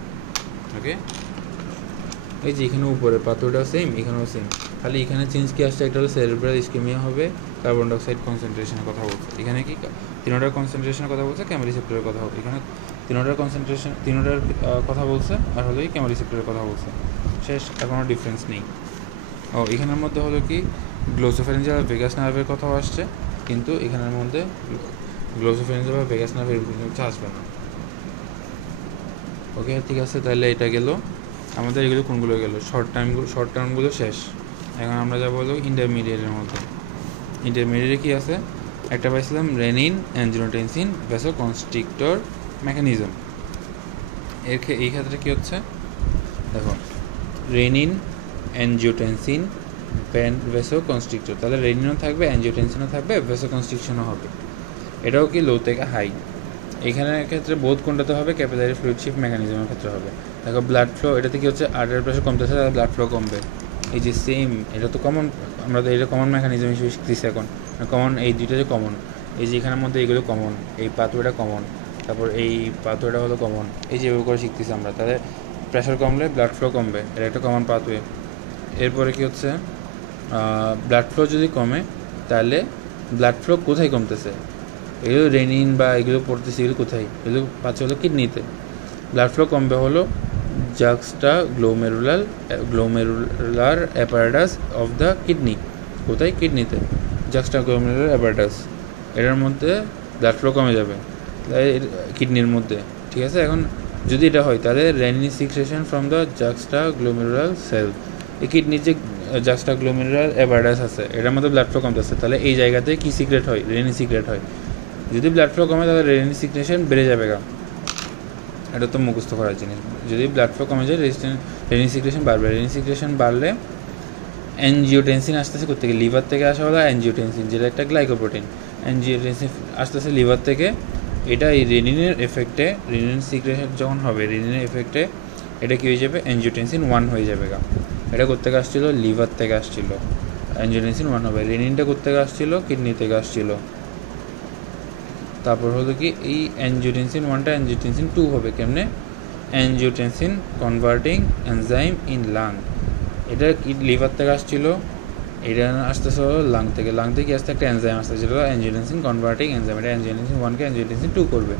ওকে, এই যে এখানে উপরে পাথওয়েটাও সেম, এখানেও সেম, খালি এখানে চেঞ্জ কি আসছে, একটা হলো সেরেব্রাল ইসকেমিয়া হবে, কার্বন ডাইঅক্সাইড কনসেন্ট্রেশনের কথা বলছে। এখানে কি তিনোটার কনসেন্ট্রেশনের কথা বলছে, কেমোরিসেপ্টরের কথা হবে। এখানে তিনোটার কনসেন্ট্রেশন, তিনোটার কথা বলছে, আর হলো এই কেমোরিসেপ্টরের কথা বলছে, শেষ, আর কোনো ডিফারেন্স নেই। ও এখানের মধ্যে হলো কি গ্লোসোফেরেঞ্জিয়াল আর ভেগাস নার্ভের কথাও আসছে, কিন্তু এখানের মধ্যে গ্লোসোফেরেঞ্জিয়াল বা ভেগাস নার্ভের কিছু আসবে না। ওকে, ঠিক আছে, তাহলে এটা গেল আমাদের। এগুলো কোনগুলো গেল, শর্ট টার্মগুলো শেষ। এখন আমরা যা বলবো ইন্টারমিডিয়েটের মধ্যে। ইন্টারমিডিয়েটে কী আছে, একটা পাইছিলাম রেনিন অ্যাঞ্জিওটেনসিন ভ্যাসোকনস্ট্রিক্টর মেকানিজম। এই ক্ষেত্রে কী হচ্ছে দেখো, রেনিন অ্যাঞ্জিওটেনসিন ভ্যাসোকনস্ট্রিক্টর, তাহলে রেনিনও থাকবে, অ্যাঞ্জিওটেনসিনও থাকবে, ভ্যাসোকনস্ট্রিকশনও হবে। এটাও কি লো থেকে হাই। এইখানের ক্ষেত্রে বোধ কোনটাতে হবে, ক্যাপিলারি ফ্লুইড শিফট মেকানিজমের ক্ষেত্রে হবে। দেখো ব্লাড ফ্লো, এটাতে কি হচ্ছে, আর্টারিয়াল প্রেশার কমতেছে, তাহলে ব্লাড ফ্লো কমবে। এই যে সেম, এটা তো কমন, আমরা তো এটা কমন মেকানিজম হিসেবে শিখতেছি এখন, কমন এই দুইটা যে কমন, এই যে এখানের মধ্যে এগুলো কমন, এই পাথওয়েটা কমন, তারপর এই পাথওয়েটা হলো কমন, এই যে এভাবে করে শিখতেছি আমরা। তাহলে প্রেশার কমলে ব্লাড ফ্লো কমবে, এটা একটা কমন পাথওয়ে। এরপরে কি হচ্ছে, ব্লাড ফ্লো যদি কমে তাহলে ব্লাড ফ্লো কোথায় কমতেছে, এগুলো রেনিন বা এগুলো পড়তেছে, এগুলো কোথায়, এগুলো পাচ্ছে হলো কিডনিতে। ব্লাড ফ্লো কমবে হলো juxtaglomerular apparatus of the kidney, কোথায়, কিডনিতে, জাক্সটা গ্লোমেরুলার অ্যাপারেটাস, এটার মধ্যে ব্লাড ফ্লো কমে যাবে কিডনির মধ্যে। ঠিক আছে, এখন যদি এটা হয় তাহলে renin secretion from the juxtaglomerular cell, এই কিডনির যে জাক্সটা গ্লোমেরুলার অ্যাপারেটাস আছে, এটার মধ্যে ব্লাড ফ্লো কমতেছে, তাহলে এই জায়গাতে কি সিক্রেট হয়, রেনিন সিক্রেট হয়। যদি ব্লাড ফ্লো কমে তাহলে রেনিন সিক্রেশন বেড়ে যাবে গা, এটা তো মুখস্থ করার জিনিস। যদি ব্লাড ফ্লো কমে যায় রেনিন সিক্রেশন বাড়বে, রেনিন সিক্রেশন বাড়লে অ্যাঞ্জিওটেনসিন আসতেছে কোথেকে, লিভার থেকে আসা হলো অ্যাঞ্জিওটেনসিন, যেটা একটা গ্লাইকোপ্রোটিন। অ্যাঞ্জিওটেনসিন আসতেছে লিভার থেকে, এটা এই রেনিনের এফেক্টে, রেনিন সিক্রেশন যখন হবে রেনিনের এফেক্টে এটা কী হয়ে যাবে, অ্যাঞ্জিওটেনসিন 1 হয়ে যাবে গা। এটা কোথেকে আসছিলো, লিভার থেকে আসছিলো, অ্যাঞ্জিওটেনসিন 1 হবে। রেনিনটা কোথেকে আসছিলো, কিডনি থেকে আসছিলো। তারপর হলো কি এই অ্যাঞ্জিওটেনসিন 1টা অ্যাঞ্জিওটেনসিন 2 হবে কেমনে, angiotensin converting enzyme in lung, এটা কি লিভার থেকে আসছিল, এটা আসতেছে হলো লাং থেকে, লাং থেকে আসতে একটা এনজাইম আসতে, যেটা হলো অ্যাঞ্জিওটেনসিন কনভার্টিং এনজাইম, এটা অ্যাঞ্জিওটেনসিন 1কে অ্যাঞ্জিওটেনসিন 2 করবে।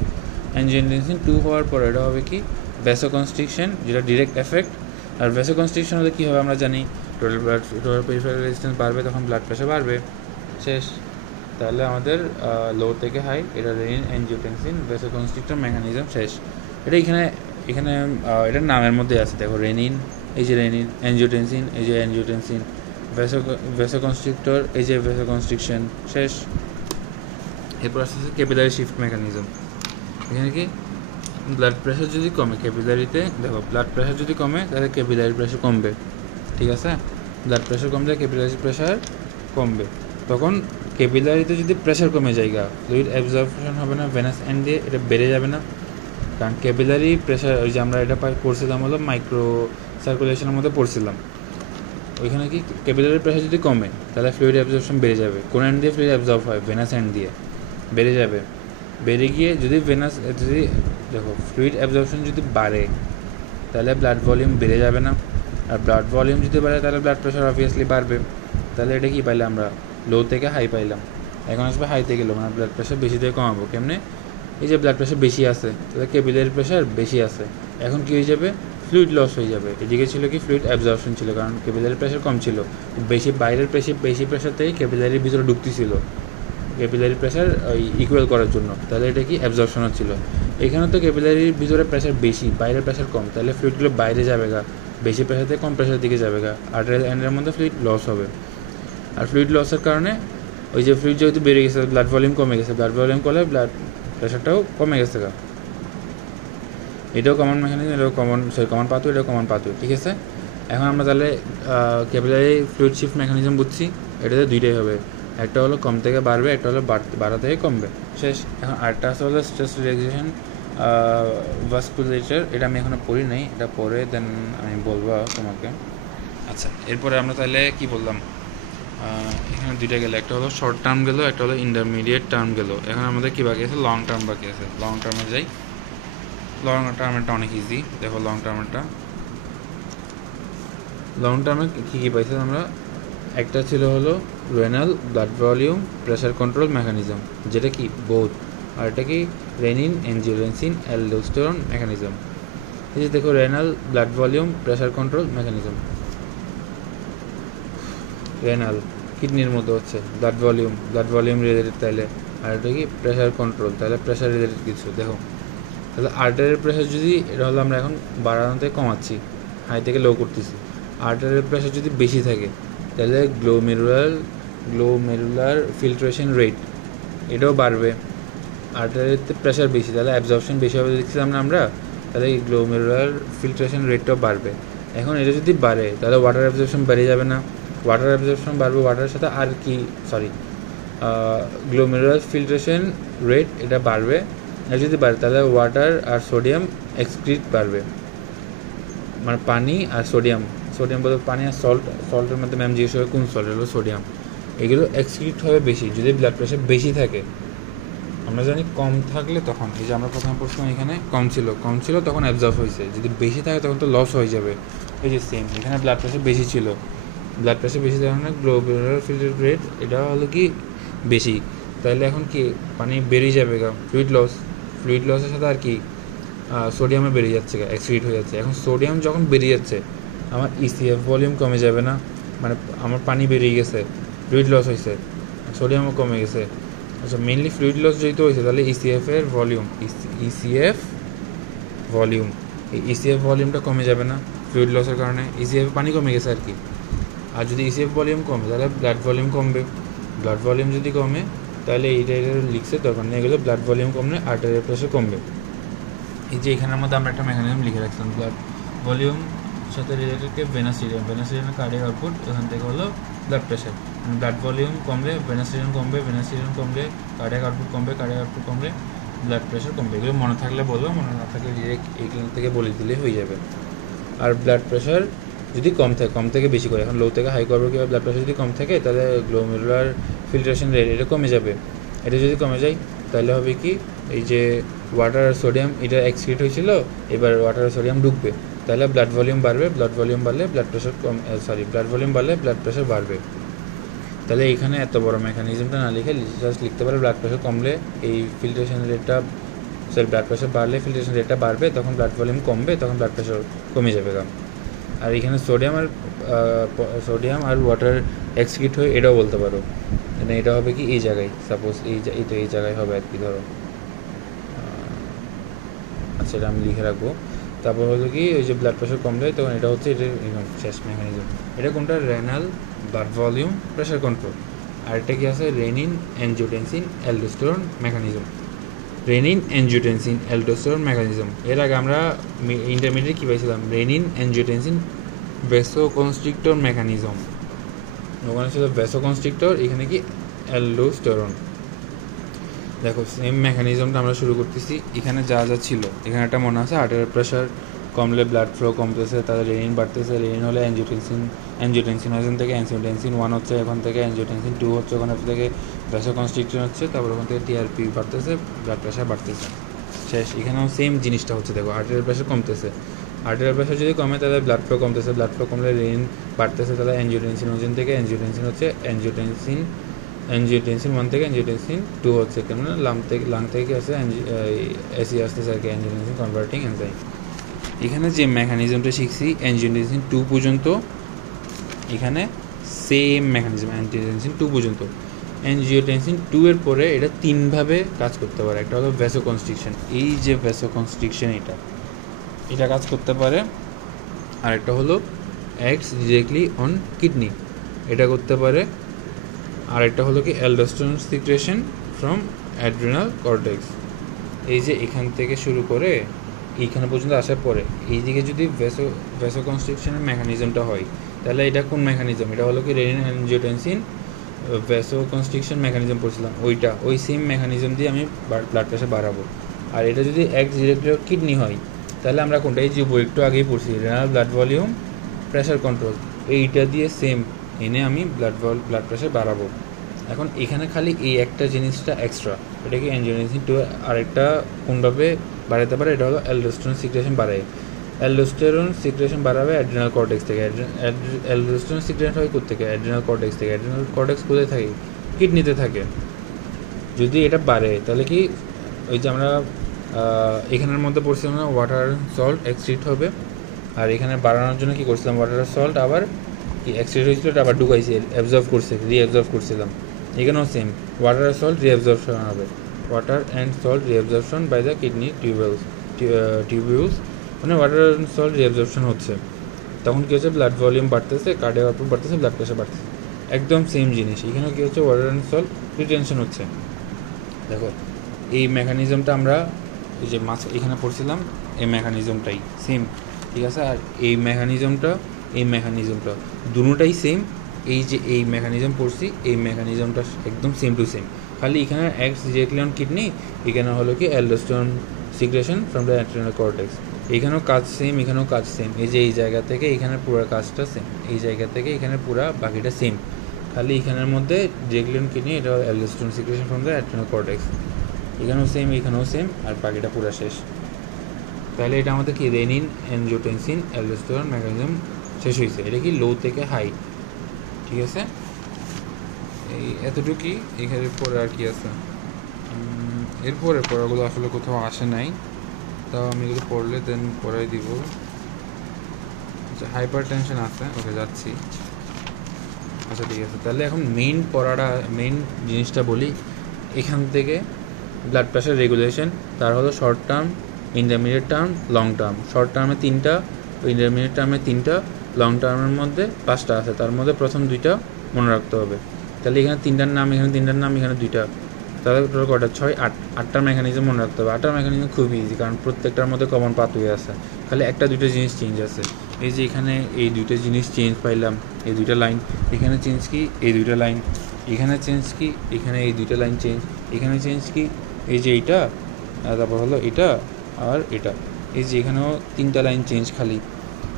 অ্যাঞ্জিওটেনসিন 2 হওয়ার পর এটা হবে কি ভ্যাসোকনস্ট্রিকশন, যেটা ডিরেক্ট এফেক্ট। আর ভ্যাসোকনস্ট্রিকশন হলে কী হবে আমরা জানি, টোটাল পেরিফেরাল রেজিস্ট্যান্স বাড়বে, তখন ব্লাড প্রেশার বাড়বে, শেষ। তাহলে আমাদের লো থেকে হাই, এটা রেনিন অ্যাঞ্জিওটেনসিন ভ্যাসোকনস্ট্রিক্টর মেকানিজম শেষ। এটা এখানে এটার নামের মধ্যে আছে, দেখো রেনিন, এই যে রেনিন, অ্যাঞ্জিওটেনসিন, এই যে অ্যাঞ্জিওটেনসিন, ভ্যাসোকনস্ট্রিক্টর, এই যে ভ্যাসোকনস্ট্রিকশন, শেষ। এরপর আসতেছে ক্যাপিলারি শিফট মেকানিজম। এখানে কি ব্লাড প্রেশার যদি কমে ক্যাপিলারিতে, দেখো ব্লাড প্রেশার যদি কমে তাহলে ক্যাপিলারি প্রেশার কমবে, ঠিক আছে, ব্লাড প্রেশার কমলে ক্যাপিলারি প্রেশার কমবে। তখন ক্যাপিলারিতে যদি প্রেশার কমে যায়, ফ্লুইড অ্যাবজর্পশন হবে না ভেনাস এন্ড দিয়ে, এটা বেড়ে যাবে না, কারণ ক্যাপিলারি প্রেশার, ওই যে আমরা এটা পড়ছিলাম হলো মাইক্রো সার্কুলেশনের মধ্যে পড়ছিলাম, ওইখানে কি ক্যাপিলারি প্রেশার যদি কমে তাহলে ফ্লুইড অ্যাবজর্পশন বেড়ে যাবে। কোন এন্ড দিয়ে ফ্লুইড অ্যাবজর্ব হয়, ভেনাস এন্ড দিয়ে, বেড়ে যাবে। বেড়ে গিয়ে যদি দেখো ফ্লুইড অ্যাবজর্পশন যদি বাড়ে তাহলে ব্লাড ভলিউম বেড়ে যাবে না, আর ব্লাড ভলিউম যদি বাড়ে তাহলে ব্লাড প্রেশার অবভিয়াসলি বাড়বে। তাহলে এটা কী পাইলাম আমরা, লো থেকে হাই পাইলাম। এখন আসবে হাই থেকে লো, মানে ব্লাড প্রেশার বেশি থেকে কমাবো কেমনে, এই যে ব্লাড প্রেশার বেশি আছে তাহলে ক্যাপিলারি প্রেশার বেশি আছে, এখন কী হয়ে যাবে, ফ্লুইড লস হয়ে যাবে। এদিকে ছিল কি ফ্লুইড অ্যাবজর্পশন ছিল, কারণ ক্যাপিলারি প্রেশার কম ছিল, বেশি বাইরের বেশি প্রেশার থেকে ক্যাপিলারির ভিতরে ঢুকতেছিল, ক্যাপিলারি প্রেশার ওই ইকুয়াল করার জন্য, তাহলে এটা কি অ্যাবজর্পশন হচ্ছিল। এখানে তো ক্যাপিলারির ভিতরে প্রেশার বেশি, বাইরের প্রেশার কম, তাহলে ফ্লুইডগুলো বাইরে যাবে গা, বেশি প্রেশার থেকে কম প্রেশারের দিকে যাবে গা, আর্টারিয়াল এন্ডের মধ্যে ফ্লুইড লস হবে। আর ফ্লুইড লসের কারণে ওই যে ফ্লুইড যেহেতু বেড়ে গেছে, ব্লাড ভলিউম কমে গেছে, ব্লাড ভলিউম করলে ব্লাড প্রেশারটাও কমে গেছে গা। এটাও কমন মেকানিজম, এটাও কমন পাথু, এটাও কমন পাথু, ঠিক আছে। এখন আমরা তাহলে ক্যাপিলারি ফ্লুইড শিফট মেকানিজম বুঝছি, এটাতে দুইটাই হবে, একটা হলো কম থেকে বাড়বে, একটা হলো বাড়া থেকে কমবে, শেষ। এখন আরেকটা আছে হলো স্ট্রেস রিল্যাক্সেশন ভাস্কুলেচার, এটা আমি এখনো পড়ি নাই, এটা পরে দেন আমি বলবো তোমাকে। আচ্ছা, এরপরে আমরা তাহলে কি বললাম, এখানে দুইটা গেলো, একটা হলো শর্ট টার্ম গেলো, একটা হলো ইন্টারমিডিয়েট টার্ম গেলো। এখন আমাদের কী বাকি আছে, লং টার্ম বাকি আছে। লং টার্মে যাই, লং টার্মেরটা অনেক ইজি, দেখো লং টার্মেরটা। লং টার্মে কী কী পাইছি আমরা, একটা ছিল হলো renal blood volume pressure control mechanism, যেটা কি বোথ, আর এটা কি রেনিন এনজিওটেনসিন অ্যালডোস্টেরন মেকানিজম। এই যে দেখো renal blood volume pressure control mechanism, renal কিডনির মতো হচ্ছে, ব্লাড ভলিউম রিলেটেড, তাইলে আর এটা কি প্রেশার কন্ট্রোল, তাহলে প্রেশার রিলেটেড কিছু। দেখো তাহলে আর্টারিয়াল প্রেশার যদি, এটা হলো আমরা এখন বাড়ানো থেকে কমাচ্ছি, হাই থেকে লো করতেছি। আর্টারিয়াল প্রেশার যদি বেশি থাকে তাহলে গ্লোমেরুলার ফিল্ট্রেশন রেট এটাও বাড়বে। আর্টারিয়াতে প্রেশার বেশি তাহলে অ্যাবজর্পশন বেশি হবে দেখছিলাম না আমরা, তাহলে এই গ্লোমেরুলার ফিল্ট্রেশন রেটটাও বাড়বে। এখন এটা যদি বাড়ে তাহলে ওয়াটার অ্যাবজর্পশন বেড়ে যাবে না, ওয়াটার অ্যাবজর্পশন বাড়বে, ওয়াটারের সাথে আর কি গ্লোমেরুলার ফিল্ট্রেশন রেট এটা বাড়বে। আর যদি বাড়ে তাহলে ওয়াটার আর সোডিয়াম এক্সক্রিট বাড়বে, মানে পানি আর সোডিয়াম বলতে পানি আর সল্টের মধ্যে ম্যাম জিজ্ঞেস হবে কোন সল্ট, হলো সোডিয়াম, এগুলো এক্সক্রিট হবে বেশি যদি ব্লাড প্রেশার বেশি থাকে। আমরা জানি কম থাকলে তখন, এই যে আমরা প্রথমে পড়ছিলাম এখানে কম ছিল তখন অ্যাবজর্ব হয়েছে, যদি বেশি থাকে তখন তো লস হয়ে যাবে। এই যে সেম এখানে ব্লাড প্রেশার বেশি ছিল, ব্লাড প্রেশার বেশি থাকার কারণে গ্লোমেরুলার ফিল্ট্রেশন রেট এটা হলো কি বেশি, তাহলে এখন কি পানি বেরিয়ে যাবে গা, ফ্লুইড লসের সাথে আর কি সোডিয়ামে বেরিয়ে যাচ্ছে গা, এক্সক্রিট হয়ে যাচ্ছে। এখন সোডিয়াম যখন বেরিয়ে যাচ্ছে আমার ইসিএফ ভলিউম কমে যাবে না, মানে আমার পানি বেরিয়ে গেছে, ফ্লুইড লস হয়েছে, সোডিয়ামও কমে গেছে। আচ্ছা, মেনলি ফ্লুইড লস যেহেতু হয়েছে তাহলে ইসিএফ ভলিউম এই ইসিএফ ভলিউমটা কমে যাবে না ফ্লুইড লসের কারণে, ইসিএফ পানি কমে গেছে আর কি। আর যদি ইসিএফ ভলিউম কমে তাহলে ব্লাড ভলিউম কমবে, ব্লাড ভলিউম যদি কমে তাহলে এইটা লিখছে দরকার নেই, এগুলো ব্লাড ভলিউম কমলে আর্টারিয়াল প্রেশার কমবে। এই যে এখানের মধ্যে আমরা একটা মেকানিজম লিখে রাখছিলাম, ব্লাড ভলিউম সাথে রিলেটেড ভেনাস রিডিয়াম কার্ডিয়াক আউটপুট, এখান থেকে হলো ব্লাড প্রেশার, ব্লাড ভলিউম কমলে ভেনাস রিডিয়াম কমলে কার্ডিয়াক আউটপুট কমলে ব্লাড প্রেশার কমবে। এগুলো মনে থাকলে বলবো, মনে না থাকলে ডিরেক্ট এইখান থেকে বলে দিলে হয়ে যাবে। আর ব্লাড প্রেশার যদি কম থেকে বেশি করে, এখন লো থেকে হাই করবো কিংবা ব্লাড প্রেশার যদি কম থাকে তাহলে গ্লোমেরুলার ফিল্ট্রেশন রেট এটা কমে যাবে। এটা যদি কমে যায় তাহলে হবে কি, এই যে ওয়াটার আর সোডিয়াম এটা এক্সক্রিট হয়েছিল, এবার ওয়াটার আর সোডিয়াম ঢুকবে, তাহলে ব্লাড ভলিউম বাড়বে, ব্লাড ভলিউম বাড়লে ব্লাড প্রেশার বাড়বে। তাহলে এইখানে এত বড় মেকানিজমটা না লিখে জাস্ট লিখতে পারে ব্লাড প্রেশার কমলে এই ফিল্ট্রেশন রেটটা, ব্লাড প্রেশার বাড়লে ফিল্ট্রেশন রেটটা বাড়বে, তখন ব্লাড ভলিউম কমবে, তখন ব্লাড প্রেশার কমে যাবে। আর এখানে সোডিয়াম আর ওয়াটার এক্সক্রিট হয়ে এটাও বলতে পারো, মানে এটা হবে কি এই জায়গায়, সাপোজ এই জায়গায় হবে আর কি, ধরো। আচ্ছা, এটা আমি লিখে রাখবো। তারপর হলো কি, ওই যে ব্লাড প্রেশার কমলে তখন এটা হচ্ছে, এটা শেষ মেকানিজম। এটা কোনটা, renal blood volume pressure control. আর এটা কি আছে, রেনিন এনজিওটেনসিন অ্যালডোস্টেরন মেকানিজম। এর আগে আমরা ইন্টারমিডিয়েট কী পাইছিলাম, রেনিন এনজিওটেনসিন ভ্যাসোকনস্ট্রিক্টর মেকানিজম, ওখানে ছিল ভ্যাসোকনস্ট্রিক্টর, এখানে কি অ্যালডোস্টেরন। দেখো সেম মেকানিজমটা আমরা শুরু করতেছি, এখানে যা ছিল এখানে একটা মনে আছে, আর্টারিয়াল প্রেশার কমলে ব্লাড ফ্লো কমতেছে, তাহলে রেনিন বাড়তেছে, রেনিন হলে এনজিওটেনসিন ওখান থেকে এনজিওটেনসিন 1 হচ্ছে, এখন থেকে এনজিওটেনসিন 2 হচ্ছে, ওখানে থেকে ভ্যাসোকনস্ট্রিকশন হচ্ছে, তারপর ওখান থেকে টিআরপি বাড়তেছে, ব্লাড প্রেশার বাড়তেছে, শেষ। এখানেও সেম জিনিসটা হচ্ছে, দেখো আর্টারিয়াল প্রেশার কমতেছে, আর্টারিয়াল প্রেশার যদি কমে তাহলে ব্লাড ফ্লো কমতেছে, ব্লাড ফ্লো কমলে রেনিন বাড়তেছে, তাহলে এনজিওটেনসিন ওজন থেকে এনজিওটেনসিন হচ্ছে, এনজিওটেনসিন 1 থেকে এনজিওটেনসিন 2 হচ্ছে, কেন লাং থেকে আসছে এসি আসতেছে আর কি, এনজিওটেনসিন কনভার্টিং এনজাইম। এখানে যে মেকানিজমটা শিখছি এনজিওটেনসিন 2 পর্যন্ত, এখানে সেম মেকানিজম এনজিওটেনসিন 2 পর্যন্ত। অ্যানজিওটেনসিন 2 এর পরে এটা তিনভাবে কাজ করতে পারে। একটা হলো ভ্যাসোকনস্ট্রিকশন, এই যে ভ্যাসোকনস্ট্রিকশন এটা কাজ করতে পারে। আর একটা হলো অ্যাক্টস ডিরেক্টলি অন কিডনি, এটা করতে পারে। আর একটা হলো কি aldosterone secretion from adrenal cortex, এই যে এখান থেকে শুরু করে এইখানে পর্যন্ত আসার পরে এইদিকে যদি ভ্যাসোকনস্ট্রিকশনের মেকানিজমটা হয়, তাহলে এটা কোন মেকানিজম? এটা হলো কি রেনিন অ্যানজিওটেনসিন ভ্যাসোকনস্ট্রিকশন মেকানিজম পড়ছিলাম, ওই সেম মেকানিজম দিয়ে আমি ব্লাড প্রেশার বাড়াবো। আর এটা যদি অ্যাক্টস ডিরেক্টলি কিডনি হয়, তাহলে আমরা কোনটা, এই যে একটু আগেই পড়ছি renal blood volume pressure control, এইটা দিয়ে সেম এনে আমি ব্লাড প্রেশার বাড়াবো। এখন এখানে খালি এই একটা জিনিসটা এক্সট্রা, এটা কি অ্যানজিওটেনসিন 2 আরেকটা কোনভাবে বাড়াতে পারে, এটা হলো অ্যালডোস্টেরন সিক্রেশন বাড়ায়। অ্যালডোস্টেরন সিক্রেশন বাড়াবে অ্যাড্রিনাল কর্টেক্স থেকে। অ্যালডোস্টেরন সিক্রেশন হয় কোত্থেকে? অ্যাড্রিনাল কর্টেক্স থেকে। অ্যাড্রিনাল কর্টেক্স কোথায় থাকে? কিডনিতে থাকে। যদি এটা বাড়ে তাহলে কি ওই যে আমরা এখানের মধ্যে পড়ছিলাম না, ওয়াটার সল্ট এক্সট্রিট হবে। আর এখানে বাড়ানোর জন্য কি করছিলাম, ওয়াটার সল্ট আবার কি এক্সট্রিট হয়েছিল, এটা আবার ঢুকাইছে, অ্যাবজর্ব করছে, রিঅ্যাবজর্ব করছিলাম। এখানেও সেম, ওয়াটার সল্ট রিঅ্যাবজর্পশন হবে, water and salt reabsorption by the kidney tubules, মানে ওয়াটার অ্যান্ড সল্ট রিঅ্যাবজর্পশন হচ্ছে। তখন কী হচ্ছে, ব্লাড ভলিউম বাড়তেছে, কার্ডিয়াক আউটপুট বাড়তেছে, ব্লাড প্রেশার বাড়তেছে। একদম সেম জিনিস এখানেও কী হচ্ছে, ওয়াটার অ্যান্ড সল্ট রিটেনশন হচ্ছে। দেখো এই মেকানিজমটা আমরা এই যে এখানে পড়ছিলাম, এই মেকানিজমটাই সেম, ঠিক আছে। আর এই মেকানিজমটা দুটোটাই সেম। এই যে এই মেকানিজম পড়ছি, এই মেকানিজমটা একদম সেম টু সেম, খালি এখানে অ্যাক্টস ডিরেক্টলি অন কিডনি, এখানে হলো কি aldosterone secretion from the adrenal cortex. এখানেও কাজ সেম, এখানেও কাজ সেম। এই যে এই জায়গা থেকে এখানে পুরো কাজটা সেম, এই জায়গা থেকে এখানে পুরো বাকিটা সেম, খালি এখানের মধ্যে ডিরেক্টলি অন কিডনি, এটা aldosterone secretion from the adrenal cortex. এখানেও সেম, এখানেও সেম, আর বাকিটা পুরো শেষ। তাহলে এটা আমাদের কি রেনিন অ্যানজিওটেনসিন অ্যালডোস্টেরন মেকানিজম শেষ হয়েছে। এটা কি লো থেকে হাই, ঠিক আছে। এই এতটুকুই, এখানে পরে আর কি আছে, এরপরে পড়াগুলো আসলে কোথাও আসে নাই, তাও আমি এগুলো পড়লে দেন পড়াই দিব। আচ্ছা, হাইপার টেনশন আছে, ওকে যাচ্ছি। আচ্ছা ঠিক আছে, তাহলে এখন মেইন জিনিসটা বলি। এখান থেকে ব্লাড প্রেশার রেগুলেশন, তার হলো short term, intermediate term, long term. Short টার্মে 3টা, ইন্টারমিডিয়েট টার্মে 3টা, লং টার্মের মধ্যে 5টা আছে। তার মধ্যে প্রথম 2টা মনে রাখতে হবে। তাহলে এখানে 3টার নাম, এখানে 3টার নাম, এখানে 2টা, তাহলে টোটাল কটা, 6, 8। 8টার মেকানিজম মনে রাখতে হবে। 8টার মেকানিজম খুবই ইজি, কারণ প্রত্যেকটার মধ্যে কমন পাথওয়ে আছে, খালি একটা দুটো জিনিস চেঞ্জ আছে। এই যে এখানে এই 2টা জিনিস চেঞ্জ পাইলাম, এই 2টা লাইন, এখানে চেঞ্জ কি, এই 2টা লাইন, এখানে চেঞ্জ কি, এখানে এই 2টা লাইন চেঞ্জ, এখানে চেঞ্জ কি, এই যে এইটা, তারপর হলো এটা আর এটা, এই যে এখানেও 3টা লাইন চেঞ্জ খালি।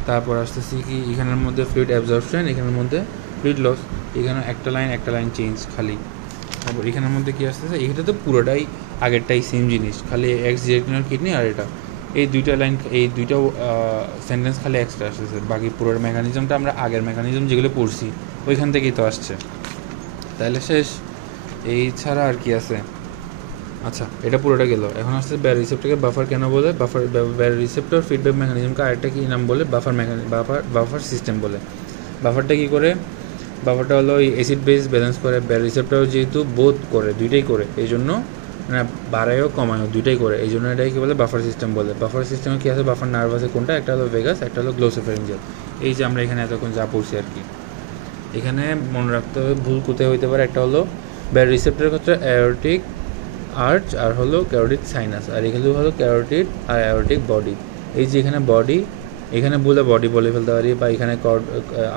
তারপর আসতেছি কি, এখানের মধ্যে ফ্লুইড অ্যাবজর্পশন, এখানের মধ্যে ফ্লুইড লস, এখানে একটা লাইন চেঞ্জ খালি। তারপর এখানের মধ্যে কী আসতেছে, এটা তো পুরোটাই আগেরটাই সেম জিনিস, খালি এক্স ডিরেক্টনাল কিডনি আর এটা, এই 2টা লাইন, এই 2টা সেন্টেন্স খালি এক্সট্রা আসতেছে। বাকি পুরোর মেকানিজমটা আমরা আগের মেকানিজম যেগুলো পড়ছি ওইখান থেকেই তো আসছে। তাহলে শেষ, এই ছাড়া আর কি আছে। আচ্ছা, এটা পুরোটা গেল। এখন আসছে ব্যার রিসেপ্টরকে বাফার কেন বলে, ব্যার রিসেপ্টর ফিডব্যাক মেকানিজমকে আরেকটা কী নাম বলে, বাফার সিস্টেম বলে। বাফারটা কী করে, বাফারটা হলো ওই অ্যাসিড বেস ব্যালেন্স করে। ব্যার রিসেপ্টর যেহেতু বোধ করে, দুইটাই করে, এই জন্য মানে বাড়ায়ও কমায়ও দুইটাই করে, এই জন্য এটাই কী বলে, বাফার সিস্টেম বলে। বাফার সিস্টেমে কী আছে, বাফার নার্ভ আছে কোনটা, একটা হলো ভেগাস, একটা হলো গ্লোসোফ্যারিঞ্জিয়াল। এই যে আমরা এখানে এতক্ষণ যা পড়ছি আর কি, এখানে মনে রাখতে হবে ভুল কোথায় হইতে পারে। একটা হলো ব্যার রিসেপ্টরের ক্ষেত্রে অ্যাওরটিক আর্চ আর হলো ক্যারোটিড সাইনাস, আর এখানে হলো ক্যারোটিড আর অ্যাওরটিক বডি। এই যে এখানে বডি, এখানে বলে বডি বলে ফেলতে পারি, বা এখানে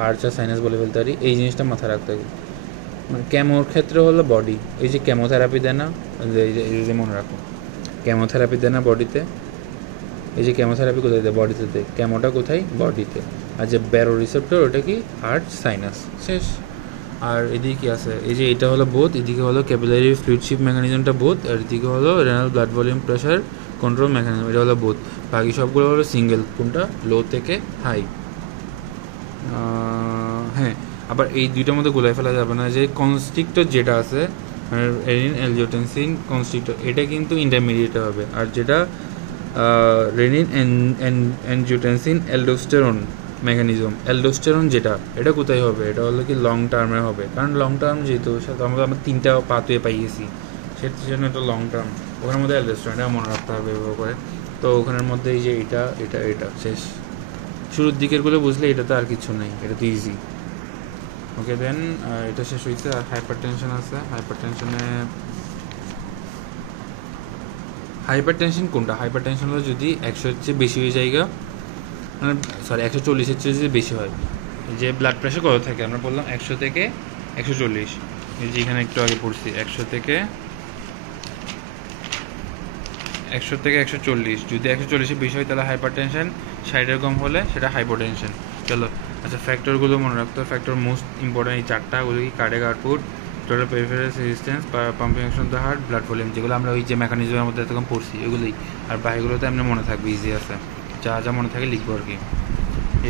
আর্চ আর সাইনাস বলে ফেলতে পারি, এই জিনিসটা মাথায় রাখতে হবে। মানে ক্যামোর ক্ষেত্রে হলো বডি, এই যে কেমোথেরাপি দেয় না, এই যে মনে রাখো, কেমোথেরাপি দেয় না বডিতে, এই যে কেমোথেরাপি কোথায় দেয়, বডিতে দেয়, কেমোটা কোথায়, বডিতে। আর যে ব্যারো রিসেপ্টর, ওটা কি আর্চ সাইনাস, শেষ। আর এদিকে কী আছে, এই যে এটা হলো বোথ, এদিকে হলো ক্যাপিলারি ফ্লুইডশিপ মেকানিজমটা বোথ, আর এদিকে হলো renal blood volume pressure control mechanism, এটা হলো বোথ। বাকি সবগুলো হলো সিঙ্গেল, কোনটা, লো থেকে হাই। হ্যাঁ, আবার এই দুইটার মধ্যে গোলাই ফেলা যাবে না, যে কনস্ট্রিক্টর যেটা আছে রেনিন অ্যানজিওটেনসিন কনস্ট্রিক্টর, এটা কিন্তু ইন্টারমিডিয়েটে হবে। আর যেটা renin angiotensin aldosterone mechanism. Aldosterone যেটা, এটা কোথায় হবে? এটা হলো কি লং টার্মে হবে, কারণ লং টার্ম যেহেতু আমরা 3টা পাথওয়ে পাইয়েছি, সেটার জন্য এটা লং টার্ম। ওখানের মধ্যে অ্যালডোস্টেরন, এটা মনে রাখতে হবে এভাবে করে। তো ওখানের মধ্যে এই যে এটা এটা এটা শেষ, শুরুর দিকেরগুলো বুঝলে এটা তো আর কিছু নেই, এটা তো ইজি। ওকে দেন এটা শেষ হয়েছে। আর হাইপার টেনশন আছে। হাইপার টেনশন কোনটা? হাইপার টেনশন হলো যদি 100-এর চেয়ে বেশি হয়ে যায়, মানে 140-এর চেয়ে যদি বেশি হয়। যে ব্লাড প্রেশার কত থাকে আমরা বললাম 100 থেকে 140, এই যে এখানে একটু আগে পড়ছি 100 থেকে 140। যদি 140-এর বেশি হয় তাহলে হাইপার টেনশন, 60-এর কম হলে সেটা হাইপোটেনশন। চলো আচ্ছা, ফ্যাক্টরগুলো মনে রাখতে হবে। ফ্যাক্টর মোস্ট ইম্পর্টেন্ট এই 4টা, ওগুলো কি cardiac output, total peripheral resistance, pumping action of the heart, blood volume, যেগুলো আমরা ওই যে মেকানিজমের মধ্যে এতক্ষণ পড়ছি এগুলোই। আর বাকিগুলো তো এমনি মনে থাকবে, ইজি আছে, যা যা মনে থাকে লিখবো আর কি।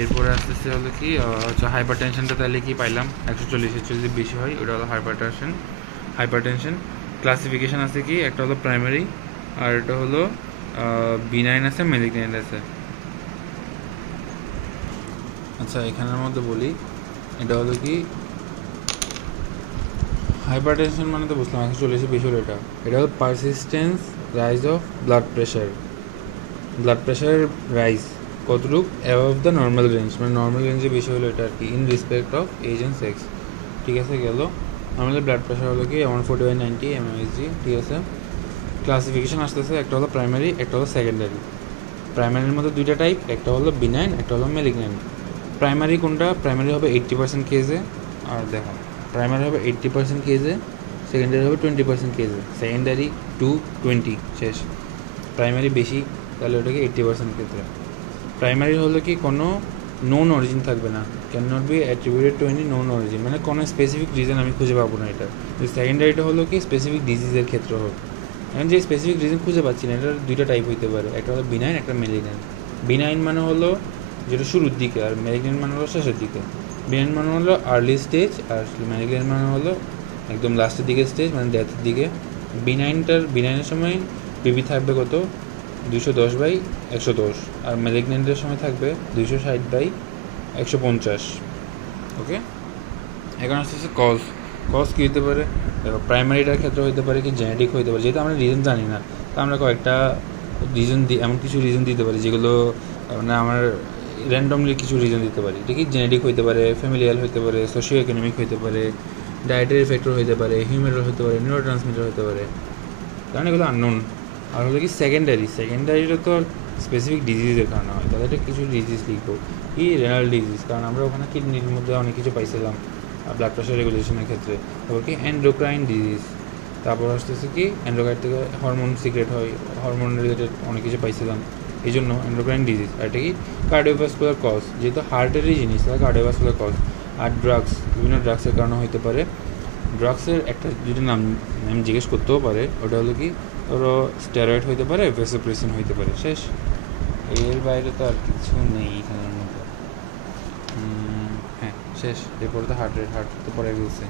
এরপরে আসতেছে হলো কি আচ্ছা, হাইপার টেনশনটা তাহলে কি পাইলাম 140-এর চেয়ে যদি বেশি হয় ওটা হলো হাইপার টেনশন। ক্লাসিফিকেশন আছে কি, একটা হলো প্রাইমারি, আর এটা হলো বিনাইন আছে, মেলিগন্যান্ট আছে। আচ্ছা এখানের মধ্যে বলি, এটা হলো কি হাইপার টেনশন মানে তো বুঝলাম 140-এর বেশি হলো। এটা হলো persistence rise of blood pressure rise কতটুক অ্যাবভ দ্য নর্মাল রেঞ্জ, মানে নর্মাল রেঞ্জে বেশি হলো এটা আর কি, in respect of age and sex. ঠিক আছে গেল। নর্মালি ব্লাড প্রেশার হলো কি 140/90 mmHg। ঠিক আছে, ক্লাসিফিকেশন আসতেছে, একটা হলো প্রাইমারি, একটা হলো সেকেন্ডারি। প্রাইমারির মধ্যে 2টা টাইপ, একটা হলো বিনাইন, একটা হলো মেলিগন্যান্ট। প্রাইমারি কোনটা? প্রাইমারি হবে 80% কেজে, আর দেখো প্রাইমারি হবে 80% কেজে, সেকেন্ডারি হবে 20% কেজে, সেকেন্ডারি 220 শেষ। প্রাইমারি বেশি তাহলে ওটাকে 80% কেজে। প্রাইমারি হলো কি কোনো নোন অরিজিন থাকবে না, can not be attributed to any known origin, মানে কোনো স্পেসিফিক রিজন আমি খুঁজে পাবো না এটা। সেকেন্ডারিটা হলো কি স্পেসিফিক ডিজিজের ক্ষেত্রে হোক, এখন যে স্পেসিফিক রিজন খুঁজে পাচ্ছি না, এটার 2টা টাইপ হইতে পারে, একটা হলো বিনাইন, একটা মেলিগন্যান্ট। বিনাইন মানে হলো যেটা শুরুর দিকে, আর মেলিগন্যান্ট মানে হলো শেষের দিকে। বিনাইন মানে হলো আর্লি স্টেজ, আর মেলিগন্যান্ট মানে হলো একদম লাস্টের দিকে স্টেজ, মানে ডেথের দিকে। বিনাইনের সময় পিবি থাকবে কত? 210/110, আর মেলিগন্যান্টের সময় থাকবে 260/150। ওকে, এখন আসতেছে কজ কী হতে পারে? দেখো প্রাইমারিটার ক্ষেত্রে হতে পারে কি জেনেটিক হতে পারে, যেহেতু আমরা রিজন জানি না, তা আমরা কয়েকটা রিজন এমন কিছু রিজন দিতে পারি যেগুলো মানে আমার র্যান্ডমলি কিছু রিজন দিতে পারি। ঠিক আছে, জেনেটিক হতে পারে, ফ্যামিলিয়াল হতে পারে, সোশিও ইকোনমিক হতে পারে, ডায়েটারি ফ্যাক্টর হতে পারে, হিউম্যান হতে পারে, নিউরো ট্রান্সমিটার হতে পারে, কারণ এগুলো আননোন। আর হলো কি সেকেন্ডারিটা তো স্পেসিফিক ডিজিজের কারণে হয়, তাহলে এটা কিছু ডিজিজ লিখবো, কি রেনাল ডিজিজ, কারণ আমরা ওখানে কিডনির মধ্যে অনেক কিছু পাইছিলাম ব্লাড প্রেশার রেগুলেশনের ক্ষেত্রে। তারপর কি এন্ডোক্রাইন ডিজিজ, তারপর আসতেছে কি এন্ডোক্রাইন থেকে হরমোন সিক্রেট হয়, হরমোন রিলেটেড অনেক কিছু পাইছিলাম, এই জন্য এন্ডোক্রাইন ডিজিজ। আর এটা কি কার্ডিওভাস্কুলার কজ, যেহেতু হার্টেরই জিনিস তাহলে কার্ডিওভাস্কুলার কজ। আর ড্রাগস, বিভিন্ন ড্রাগসের কারণে হতে পারে। ড্রাগসের একটা যদি নাম জিজ্ঞেস করতেও পারে, ওটা হলো কি ধরো স্টেরয়েড হইতে পারে, ভেসোপ্রেসিন হইতে পারে, শেষ। এর বাইরে তো আর কিছু নেই এখানের মধ্যে। হ্যাঁ শেষ। এরপরে তো হার্ট তো পরে গেছে,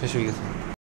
শেষ হয়ে গেছে।